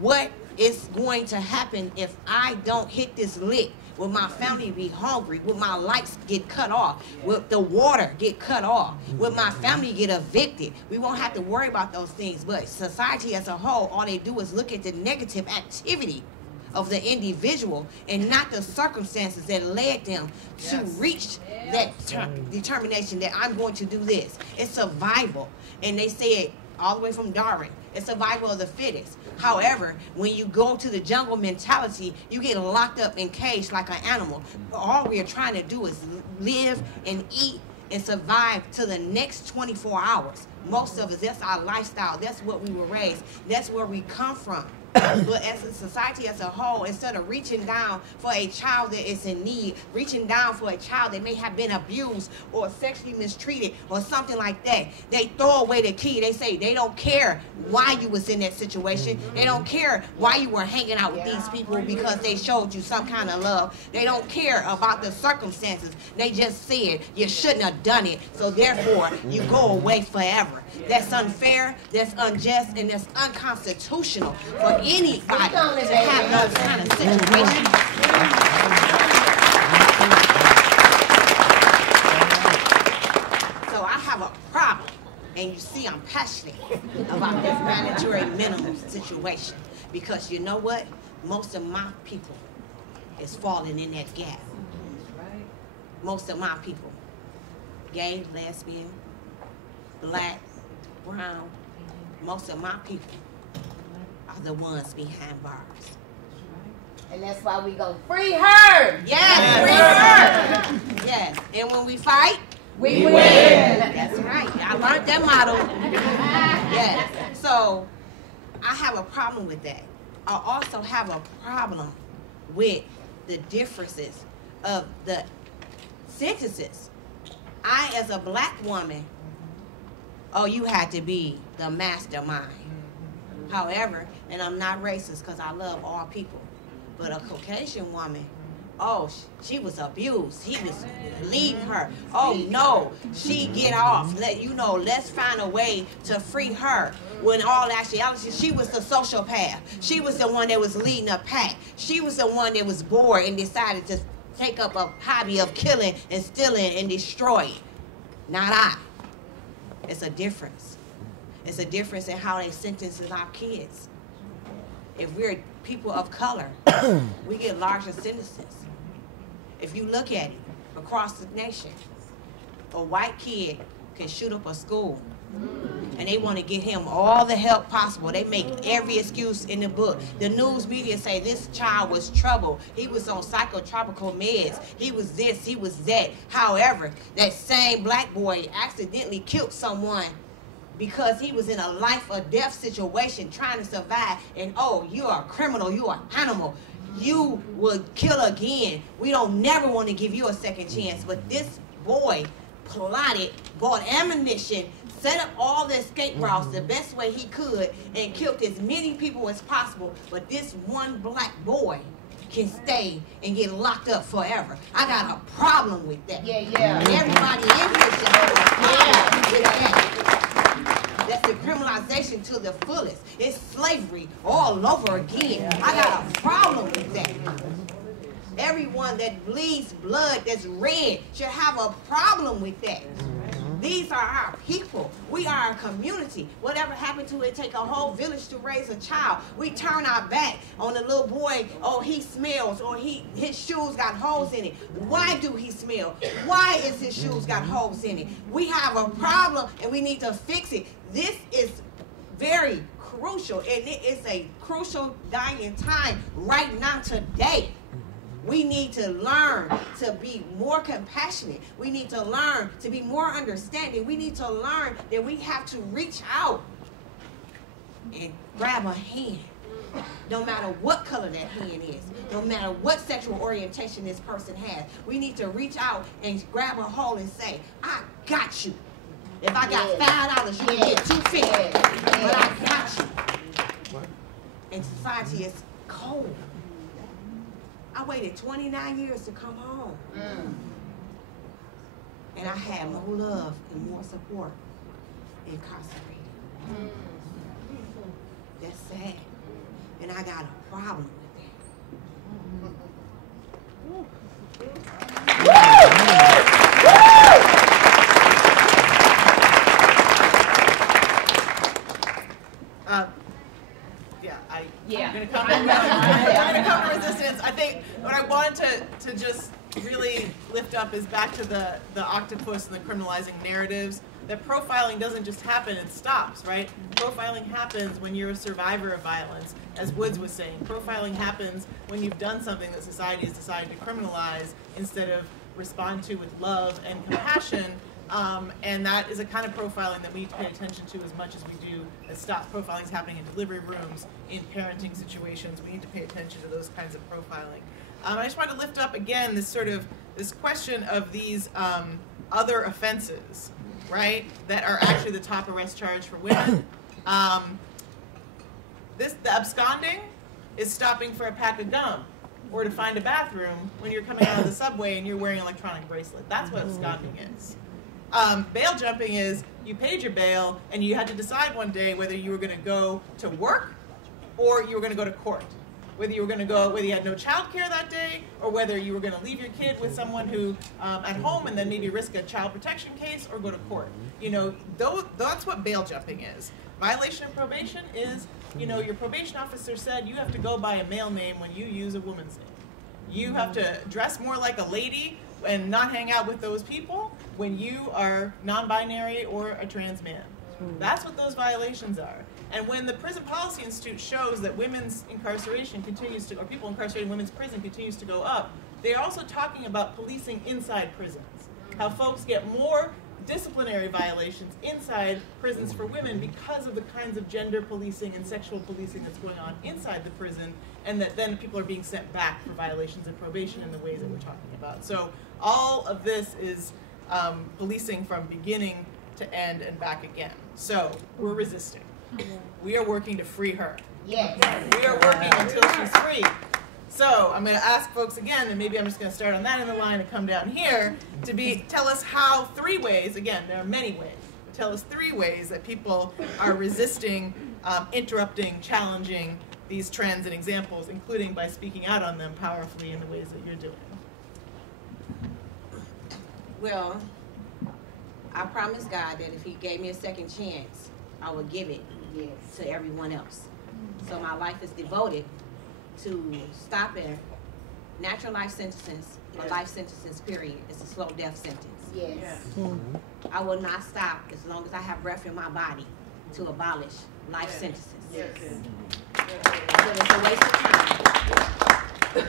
what is going to happen if I don't hit this lick. Will my family be hungry? Will my lights get cut off? Will the water get cut off? Will my family get evicted? We won't have to worry about those things. But society as a whole, all they do is look at the negative activity of the individual and not the circumstances that led them to reach that determination that I'm going to do this. It's survival. And they say it all the way from Darwin. It's survival of the fittest. However, when you go to the jungle mentality, you get locked up and caged like an animal. All we are trying to do is live and eat and survive to the next 24 hours. Most of us, that's our lifestyle. That's what we were raised. That's where we come from. But as a society as a whole, instead of reaching down for a child that is in need, reaching down for a child that may have been abused or sexually mistreated or something like that, they throw away the key. They say they don't care why you was in that situation. They don't care why you were hanging out with these people because they showed you some kind of love. They don't care about the circumstances. They just said you shouldn't have done it, so therefore you go away forever. That's unfair, that's unjust, and that's unconstitutional for anybody to have those kind of situations. So I have a problem, and you see I'm passionate about this mandatory minimum situation, because you know what? Most of my people is falling in that gap. Most of my people, gay, lesbian, black, brown, most of my people are the ones behind bars. And that's why we go free her. Yes, free her. Yes, and when we fight, we win. That's right. I learned that motto. Yes. So I have a problem with that. I also have a problem with the differences of the sentences. I, as a black woman, oh, you had to be the mastermind. However, and I'm not racist because I love all people, but a Caucasian woman, oh, she was abused. He was leaving her. Oh, no, she get off. Let's find a way to free her. When all actuality, she was the sociopath. She was the one that was leading a pack. She was the one that was bored and decided to take up a hobby of killing and stealing and destroying. Not I. It's a difference. It's a difference in how they sentence our kids. If we're people of color, we get larger sentences. If you look at it across the nation, a white kid can shoot up a school, and they want to get him all the help possible. They make every excuse in the book. The news media say this child was trouble. He was on psychotropical meds. He was this, he was that. However, that same black boy accidentally killed someone because he was in a life or death situation trying to survive. And oh, you are a criminal, you are an animal. you will kill again. We don't never want to give you a second chance. But this boy plotted, bought ammunition, set up all the escape routes the best way he could, and killed as many people as possible. But this one black boy can stay and get locked up forever. I got a problem with that. Yeah. And everybody in here should have a problem with that. That's the criminalization to the fullest. It's slavery all over again. I got a problem with that. Everyone that bleeds blood that's red should have a problem with that. These are our people. We are a community. Whatever happened to it, take a whole village to raise a child. We turn our back on the little boy. Oh, he smells, or his shoes got holes in it. Why do he smell? Why is his shoes got holes in it? We have a problem and we need to fix it. This is very crucial, and it is a crucial dying time right now today. We need to learn to be more compassionate. We need to learn to be more understanding. We need to learn that we have to reach out and grab a hand. No matter what color that hand is, no matter what sexual orientation this person has, we need to reach out and grab a hold and say, I got you. If I got $5, you can get $2.50. But I got you. And society is cold. I waited 29 years to come home. And I had more love and more support incarcerated. That's sad. And I got a problem with that. I'm going to come to resistance. I think what I wanted to just really lift up is back to the octopus and the criminalizing narratives. That profiling doesn't just happen, it stops, right? Profiling happens when you're a survivor of violence, as Woods was saying. Profiling happens when you've done something that society has decided to criminalize instead of respond to with love and compassion. And that is a kind of profiling that we need to pay attention to as much as we do that stops. Profiling is happening in delivery rooms, in parenting situations. We need to pay attention to those kinds of profiling. I just want to lift up again this question of these other offenses, right, that are actually the top arrest charge for women. The absconding is stopping for a pack of gum or to find a bathroom when you're coming out of the subway and you're wearing an electronic bracelet. That's what absconding is. Bail jumping is you paid your bail and you had to decide one day whether you were going to go to work or you were going to go to court. Whether you had no child care that day, or whether you were going to leave your kid with someone who at home and then maybe risk a child protection case or go to court. You know, that's what bail jumping is. Violation of probation is, you know, your probation officer said you have to go by a male name when you use a woman's name. You have to dress more like a lady and not hang out with those people when you are non-binary or a trans man. That's what those violations are. And when the Prison Policy Institute shows that women's incarceration continues to, or people incarcerated in women's prison continues to go up, they're also talking about policing inside prisons. How folks get more disciplinary violations inside prisons for women because of the kinds of gender policing and sexual policing that's going on inside the prison, and that then people are being sent back for violations of probation in the ways that we're talking about. So all of this is policing from beginning to end and back again. So we're resisting. We are working to free her. Yes. We are working until she's free. So I'm going to ask folks again, and maybe I'm just going to start on that in the line and come down here, to tell us how 3 ways, again, there are many ways, but tell us 3 ways that people are resisting, interrupting, challenging these trends and examples, including by speaking out on them powerfully in the ways that you're doing. Well, I promised God that if he gave me a second chance, I would give it to everyone else. So my life is devoted to stopping natural life sentences or life sentences, period. It's a slow death sentence. Yes. I will not stop as long as I have breath in my body to abolish life sentences. Yes. So it's a waste of time.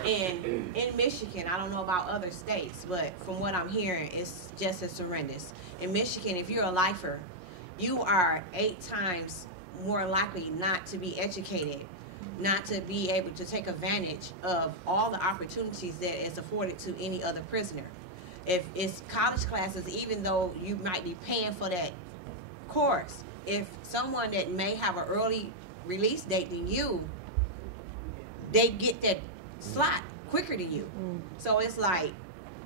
And in Michigan, I don't know about other states, but from what I'm hearing, it's just as horrendous. In Michigan, if you're a lifer, you are 8 times more likely not to be educated not to be able to take advantage of all the opportunities that is afforded to any other prisoner. If it's college classes, even though you might be paying for that course, if someone that may have an early release date than you, they get that slot quicker than you. So it's like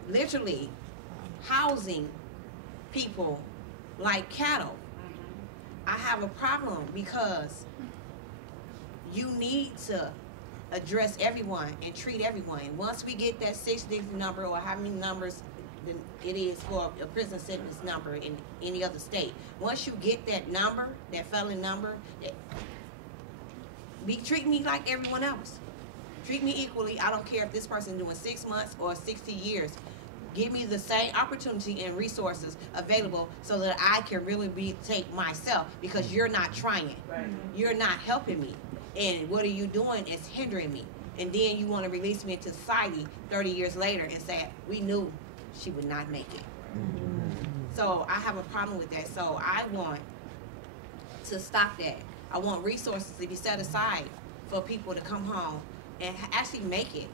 literally housing people like cattle. I have a problem because you need to address everyone and treat everyone. Once we get that 6-digit number, or how many numbers it is for a prison sentence number in any other state, once you get that number, that felon number, treat me like everyone else. Treat me equally. I don't care if this person is doing 6 months or 60 years. Give me the same opportunity and resources available so that I can really take myself, because you're not trying. Right. You're not helping me. And what are you doing is hindering me. And then you want to release me into society 30 years later and say, we knew she would not make it. So I have a problem with that. So I want to stop that. I want resources to be set aside for people to come home and actually make it.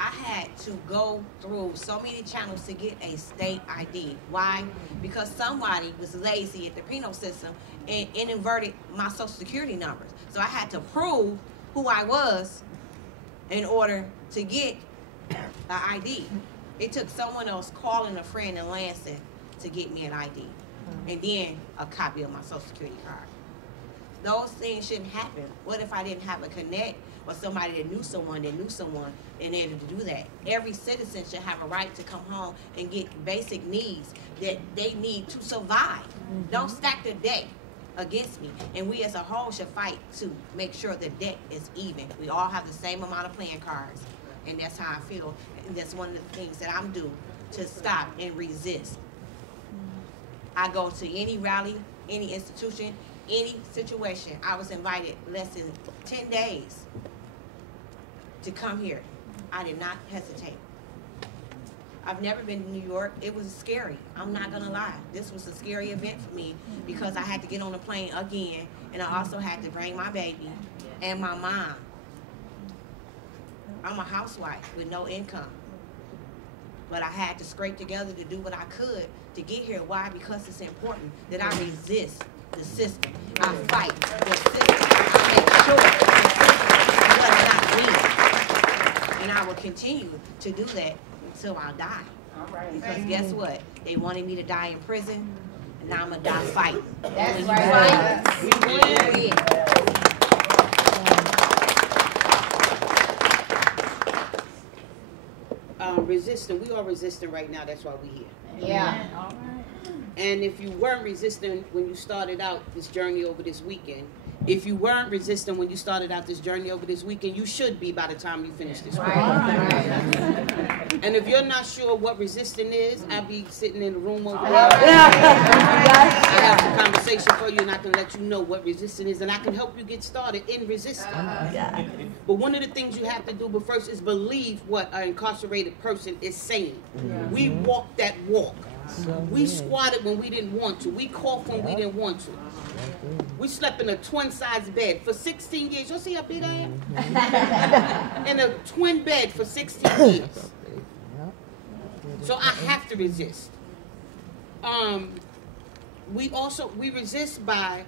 I had to go through so many channels to get a state ID. Why? Because somebody was lazy at the penal system and inverted my social security numbers. So I had to prove who I was in order to get the ID. It took someone else calling a friend in Lansing to get me an ID. And then a copy of my social security card. Those things shouldn't happen. What if I didn't have a connect or somebody that knew someone in order to do that? Every citizen should have a right to come home and get basic needs that they need to survive. Don't stack the deck against me. And we as a whole should fight to make sure the deck is even. We all have the same amount of playing cards. And that's how I feel. And that's one of the things that I'm doing to stop and resist. I go to any rally, any institution, any situation. I was invited less than 10 days to come here. I did not hesitate. I've never been to New York. It was scary. I'm not gonna lie. This was a scary event for me because I had to get on a plane again, and I also had to bring my baby and my mom. I'm a housewife with no income. But I had to scrape together to do what I could to get here. Why? Because it's important that I resist the system. I fight the system. I make sure the system does not win. And I will continue to do that until I die. Because guess what? They wanted me to die in prison, and now I'm going to die fighting. That's right. Fight, you win. Resisting. We are resisting right now. That's why we're here. Yeah. And if you weren't resisting when you started out this journey over this weekend, if you weren't resisting when you started out this journey over this weekend, you should be by the time you finish this weekend. And if you're not sure what resisting is, I'll be sitting in the room over there. I have some conversation for you, and I can let you know what resisting is, and I can help you get started in resisting. But one of the things you have to do but first is believe what an incarcerated person is saying. We walk that walk. We squatted when we didn't want to. We coughed when we didn't want to. We slept in a twin-size bed for 16 years. You'll see how big I am? In a twin bed for 16 years. So I have to resist. We resist by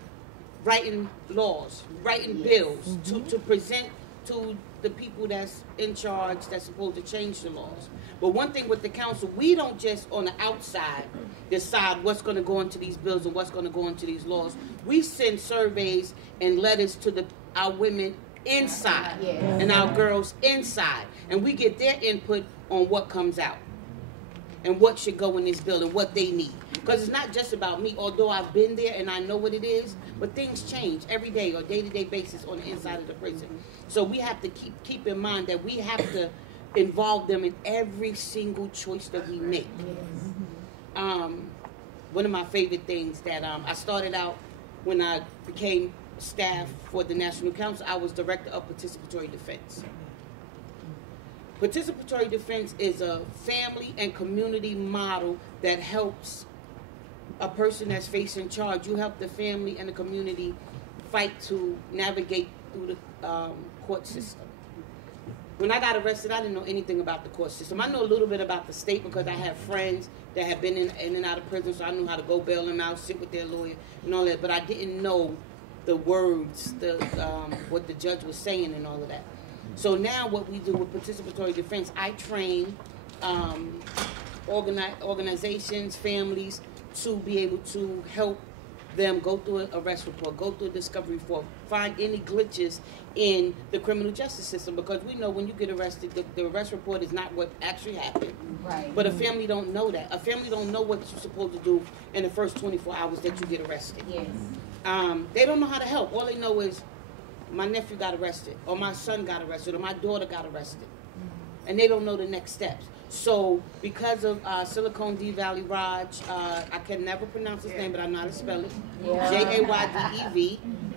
writing laws, writing bills to present to the people that's in charge that's supposed to change the laws. But one thing with the council, we don't just on the outside decide what's going to go into these bills and what's going to go into these laws. We send surveys and letters to our women inside and our girls inside. And we get their input on what comes out and what should go in this bill and what they need. Because it's not just about me, although I've been there and I know what it is, but things change every day or day-to-day basis on the inside of the prison. So we have to keep in mind that we have to involve them in every single choice that we make. One of my favorite things that I started out when I became staff for the National Council, I was director of participatory defense. Participatory defense is a family and community model that helps a person that's facing charge. You help the family and the community fight to navigate through the court system. When I got arrested, I didn't know anything about the court system. I know a little bit about the state because I have friends that have been in and out of prison, so I knew how to go bail them out, sit with their lawyer, and all that. But I didn't know the words, what the judge was saying, and all of that. So now, what we do with participatory defense, I train organizations, families, to be able to help them go through an arrest report, go through a discovery report, find any glitches in the criminal justice system, because we know when you get arrested, the arrest report is not what actually happened. Right. But a family don't know that. A family don't know what you're supposed to do in the first 24 hours that you get arrested. Yes. They don't know how to help. All they know is my nephew got arrested, or my son got arrested, or my daughter got arrested. And they don't know the next steps. So because of Silicon D Valley Raj, I can never pronounce his name, but I know how to spell it. Jaydev.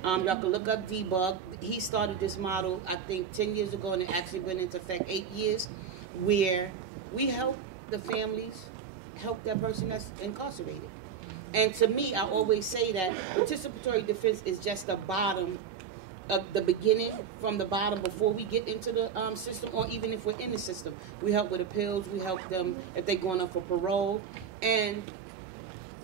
Y'all can look up Debug. He started this model, I think, 10 years ago, and it actually went into effect 8 years, where we help the families help that person that's incarcerated. And to me, I always say that participatory defense is just the bottom of the beginning, from the bottom before we get into the system, or even if we're in the system. We help with appeals, we help them if they're going up for parole, and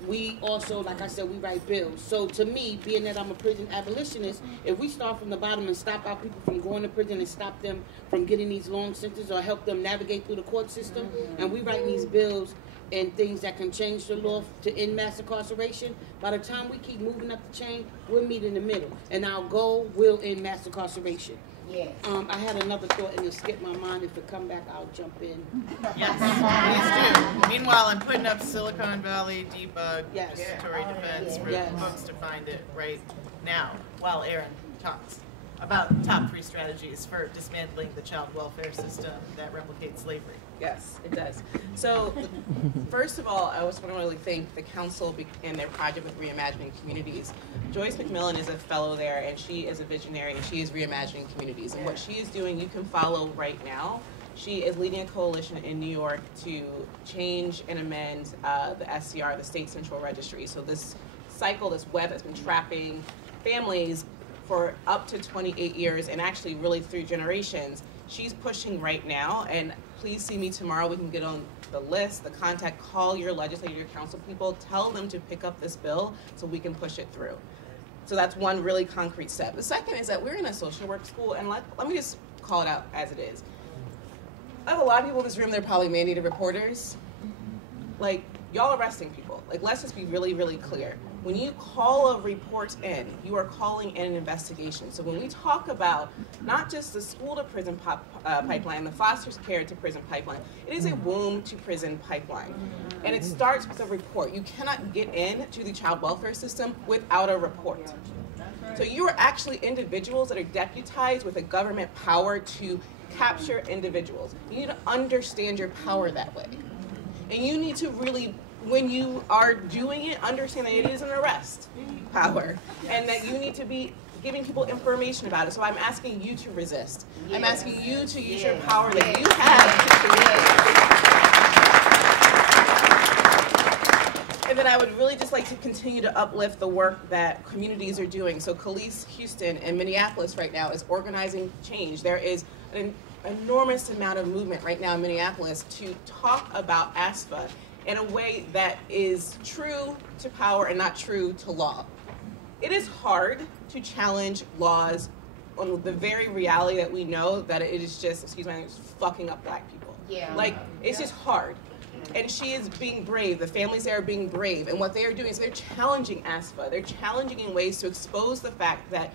we also, like I said, we write bills. So to me, being that I'm a prison abolitionist, if we start from the bottom and stop our people from going to prison and stop them from getting these long sentences, or help them navigate through the court system, and we write these bills and things that can change the law to end mass incarceration, by the time we keep moving up the chain, we'll meet in the middle. And our goal will end mass incarceration. Yes. I had another thought and it skipped my mind. If it come back, I'll jump in. Yes, please do. Meanwhile, I'm putting up Silicon Valley Debug Participatory Defense for folks to find it right now, while Aaron talks about top 3 strategies for dismantling the child welfare system that replicates slavery. Yes, it does. So, first of all, I just want to really thank the council and their project with Reimagining Communities. Joyce McMillan is a fellow there, and she is a visionary, and she is reimagining communities. And what she is doing, you can follow right now. She is leading a coalition in New York to change and amend the SCR, the State Central Registry. So this cycle, this web that's been trapping families for up to 28 years, and actually really through generations, she's pushing right now. And please see me tomorrow. We can get on the list, the contact, call your legislator, your council people, tell them to pick up this bill so we can push it through. So that's one really concrete step. The second is that we're in a social work school, and let me just call it out as it is. I have a lot of people in this room, they're probably mandated reporters. Like, y'all arresting people. Like, let's just be really, really clear. When you call a report in, you are calling in an investigation. So when we talk about not just the school to prison pipeline, the foster care to prison pipeline, it is a womb to prison pipeline. And it starts with a report. You cannot get into the child welfare system without a report. So you are actually individuals that are deputized with a government power to capture individuals. You need to understand your power that way. And you need to really, when you are doing it, understand that it is an arrest power, and that you need to be giving people information about it. So I'm asking you to resist. I'm asking you to use your power that you have. And then I would really just like to continue to uplift the work that communities are doing. So Khalees Houston in Minneapolis right now is organizing change. There is an enormous amount of movement right now in Minneapolis to talk about ASFA in a way that is true to power and not true to law. It is hard to challenge laws on the very reality that we know that it is just, excuse me, it's fucking up black people. Yeah. Like, it's just hard. And she is being brave. The families there are being brave. And what they are doing is they're challenging ASFA. They're challenging in ways to expose the fact that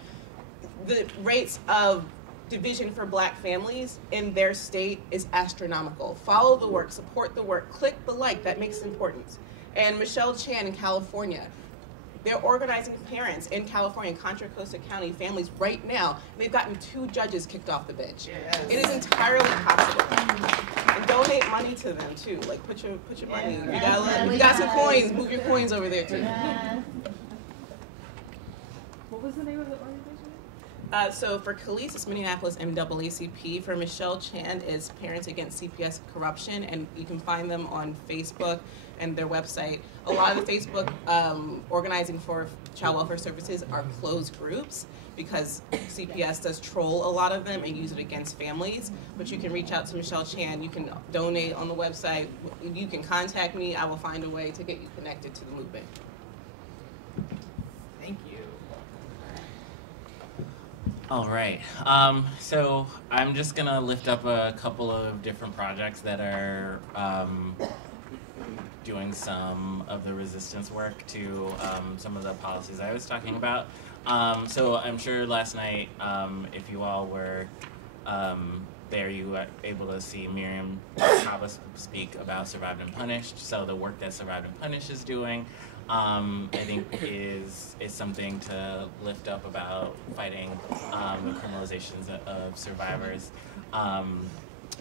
the rates of division for black families in their state is astronomical. Follow the work, support the work, click the like, that makes it important. And Michelle Chan in California, they're organizing parents in California, in Contra Costa County, families right now. They've gotten 2 judges kicked off the bench. Yes. It is entirely possible. And donate money to them too. Like put your money. You got some coins, move your coins over there too. What was the name of the organization? So for Khalees, it's Minneapolis NAACP. For Michelle Chan, it's Parents Against CPS Corruption, and you can find them on Facebook and their website. A lot of the Facebook organizing for child welfare services are closed groups because CPS does troll a lot of them and use it against families. But you can reach out to Michelle Chan. You can donate on the website. You can contact me. I will find a way to get you connected to the movement. Thank you. All right. So I'm just gonna lift up a couple of different projects that are doing some of the resistance work to some of the policies I was talking about. So I'm sure last night, if you all were there, you were able to see Miriam Kaba speak about Survived and Punished. So the work that Survived and Punished is doing, I think is something to lift up about fighting the criminalizations of survivors.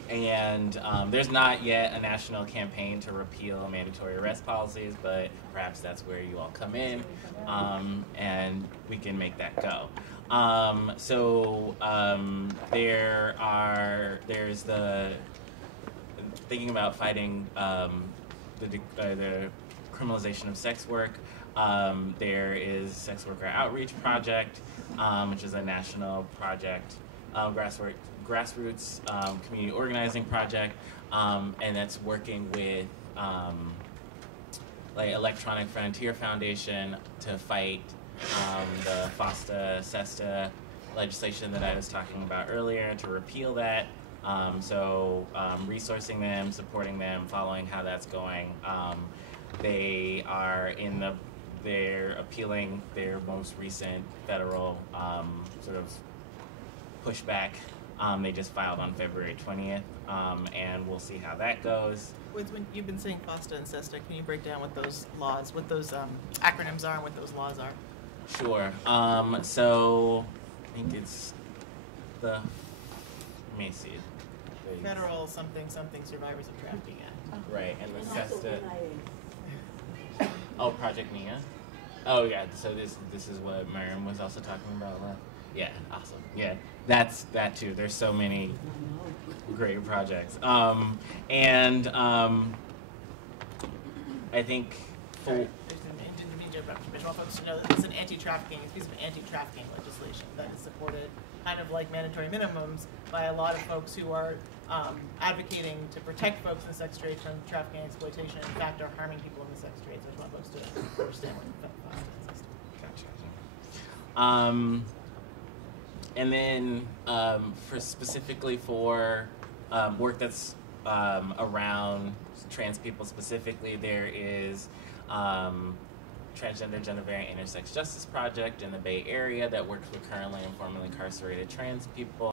And there's not yet a national campaign to repeal mandatory arrest policies, but perhaps that's where you all come in, and we can make that go. There's the thinking about fighting the criminalization of sex work. There is Sex Worker Outreach Project, which is a national project, grassroots community organizing project, and that's working with like Electronic Frontier Foundation to fight the FOSTA-SESTA legislation that I was talking about earlier, to repeal that. Resourcing them, supporting them, following how that's going. They're appealing their most recent federal sort of pushback. They just filed on February 20th, and we'll see how that goes. When you've been saying FOSTA and SESTA, can you break down what those laws, what those acronyms are and what those laws are? Sure. So I think it's let me see. Federal something Survivors of Trafficking Act. Right, and the SESTA. Oh, Project Nia. Oh yeah. So this is what Miriam was also talking about. Yeah, awesome. Yeah, that's that too. There's so many great projects. I think for I want folks to know that it's an anti-trafficking, it's a piece of anti-trafficking legislation that is supported, kind of like mandatory minimums, by a lot of folks who are advocating to protect folks in sex trade from trafficking and exploitation, in fact are harming people in the sex trade. So I just want folks to understand what the Gotcha. And then for specifically for work that's around trans people specifically, there is Transgender, Gender Variant, Intersex Justice Project in the Bay Area that works with currently and formerly incarcerated trans people.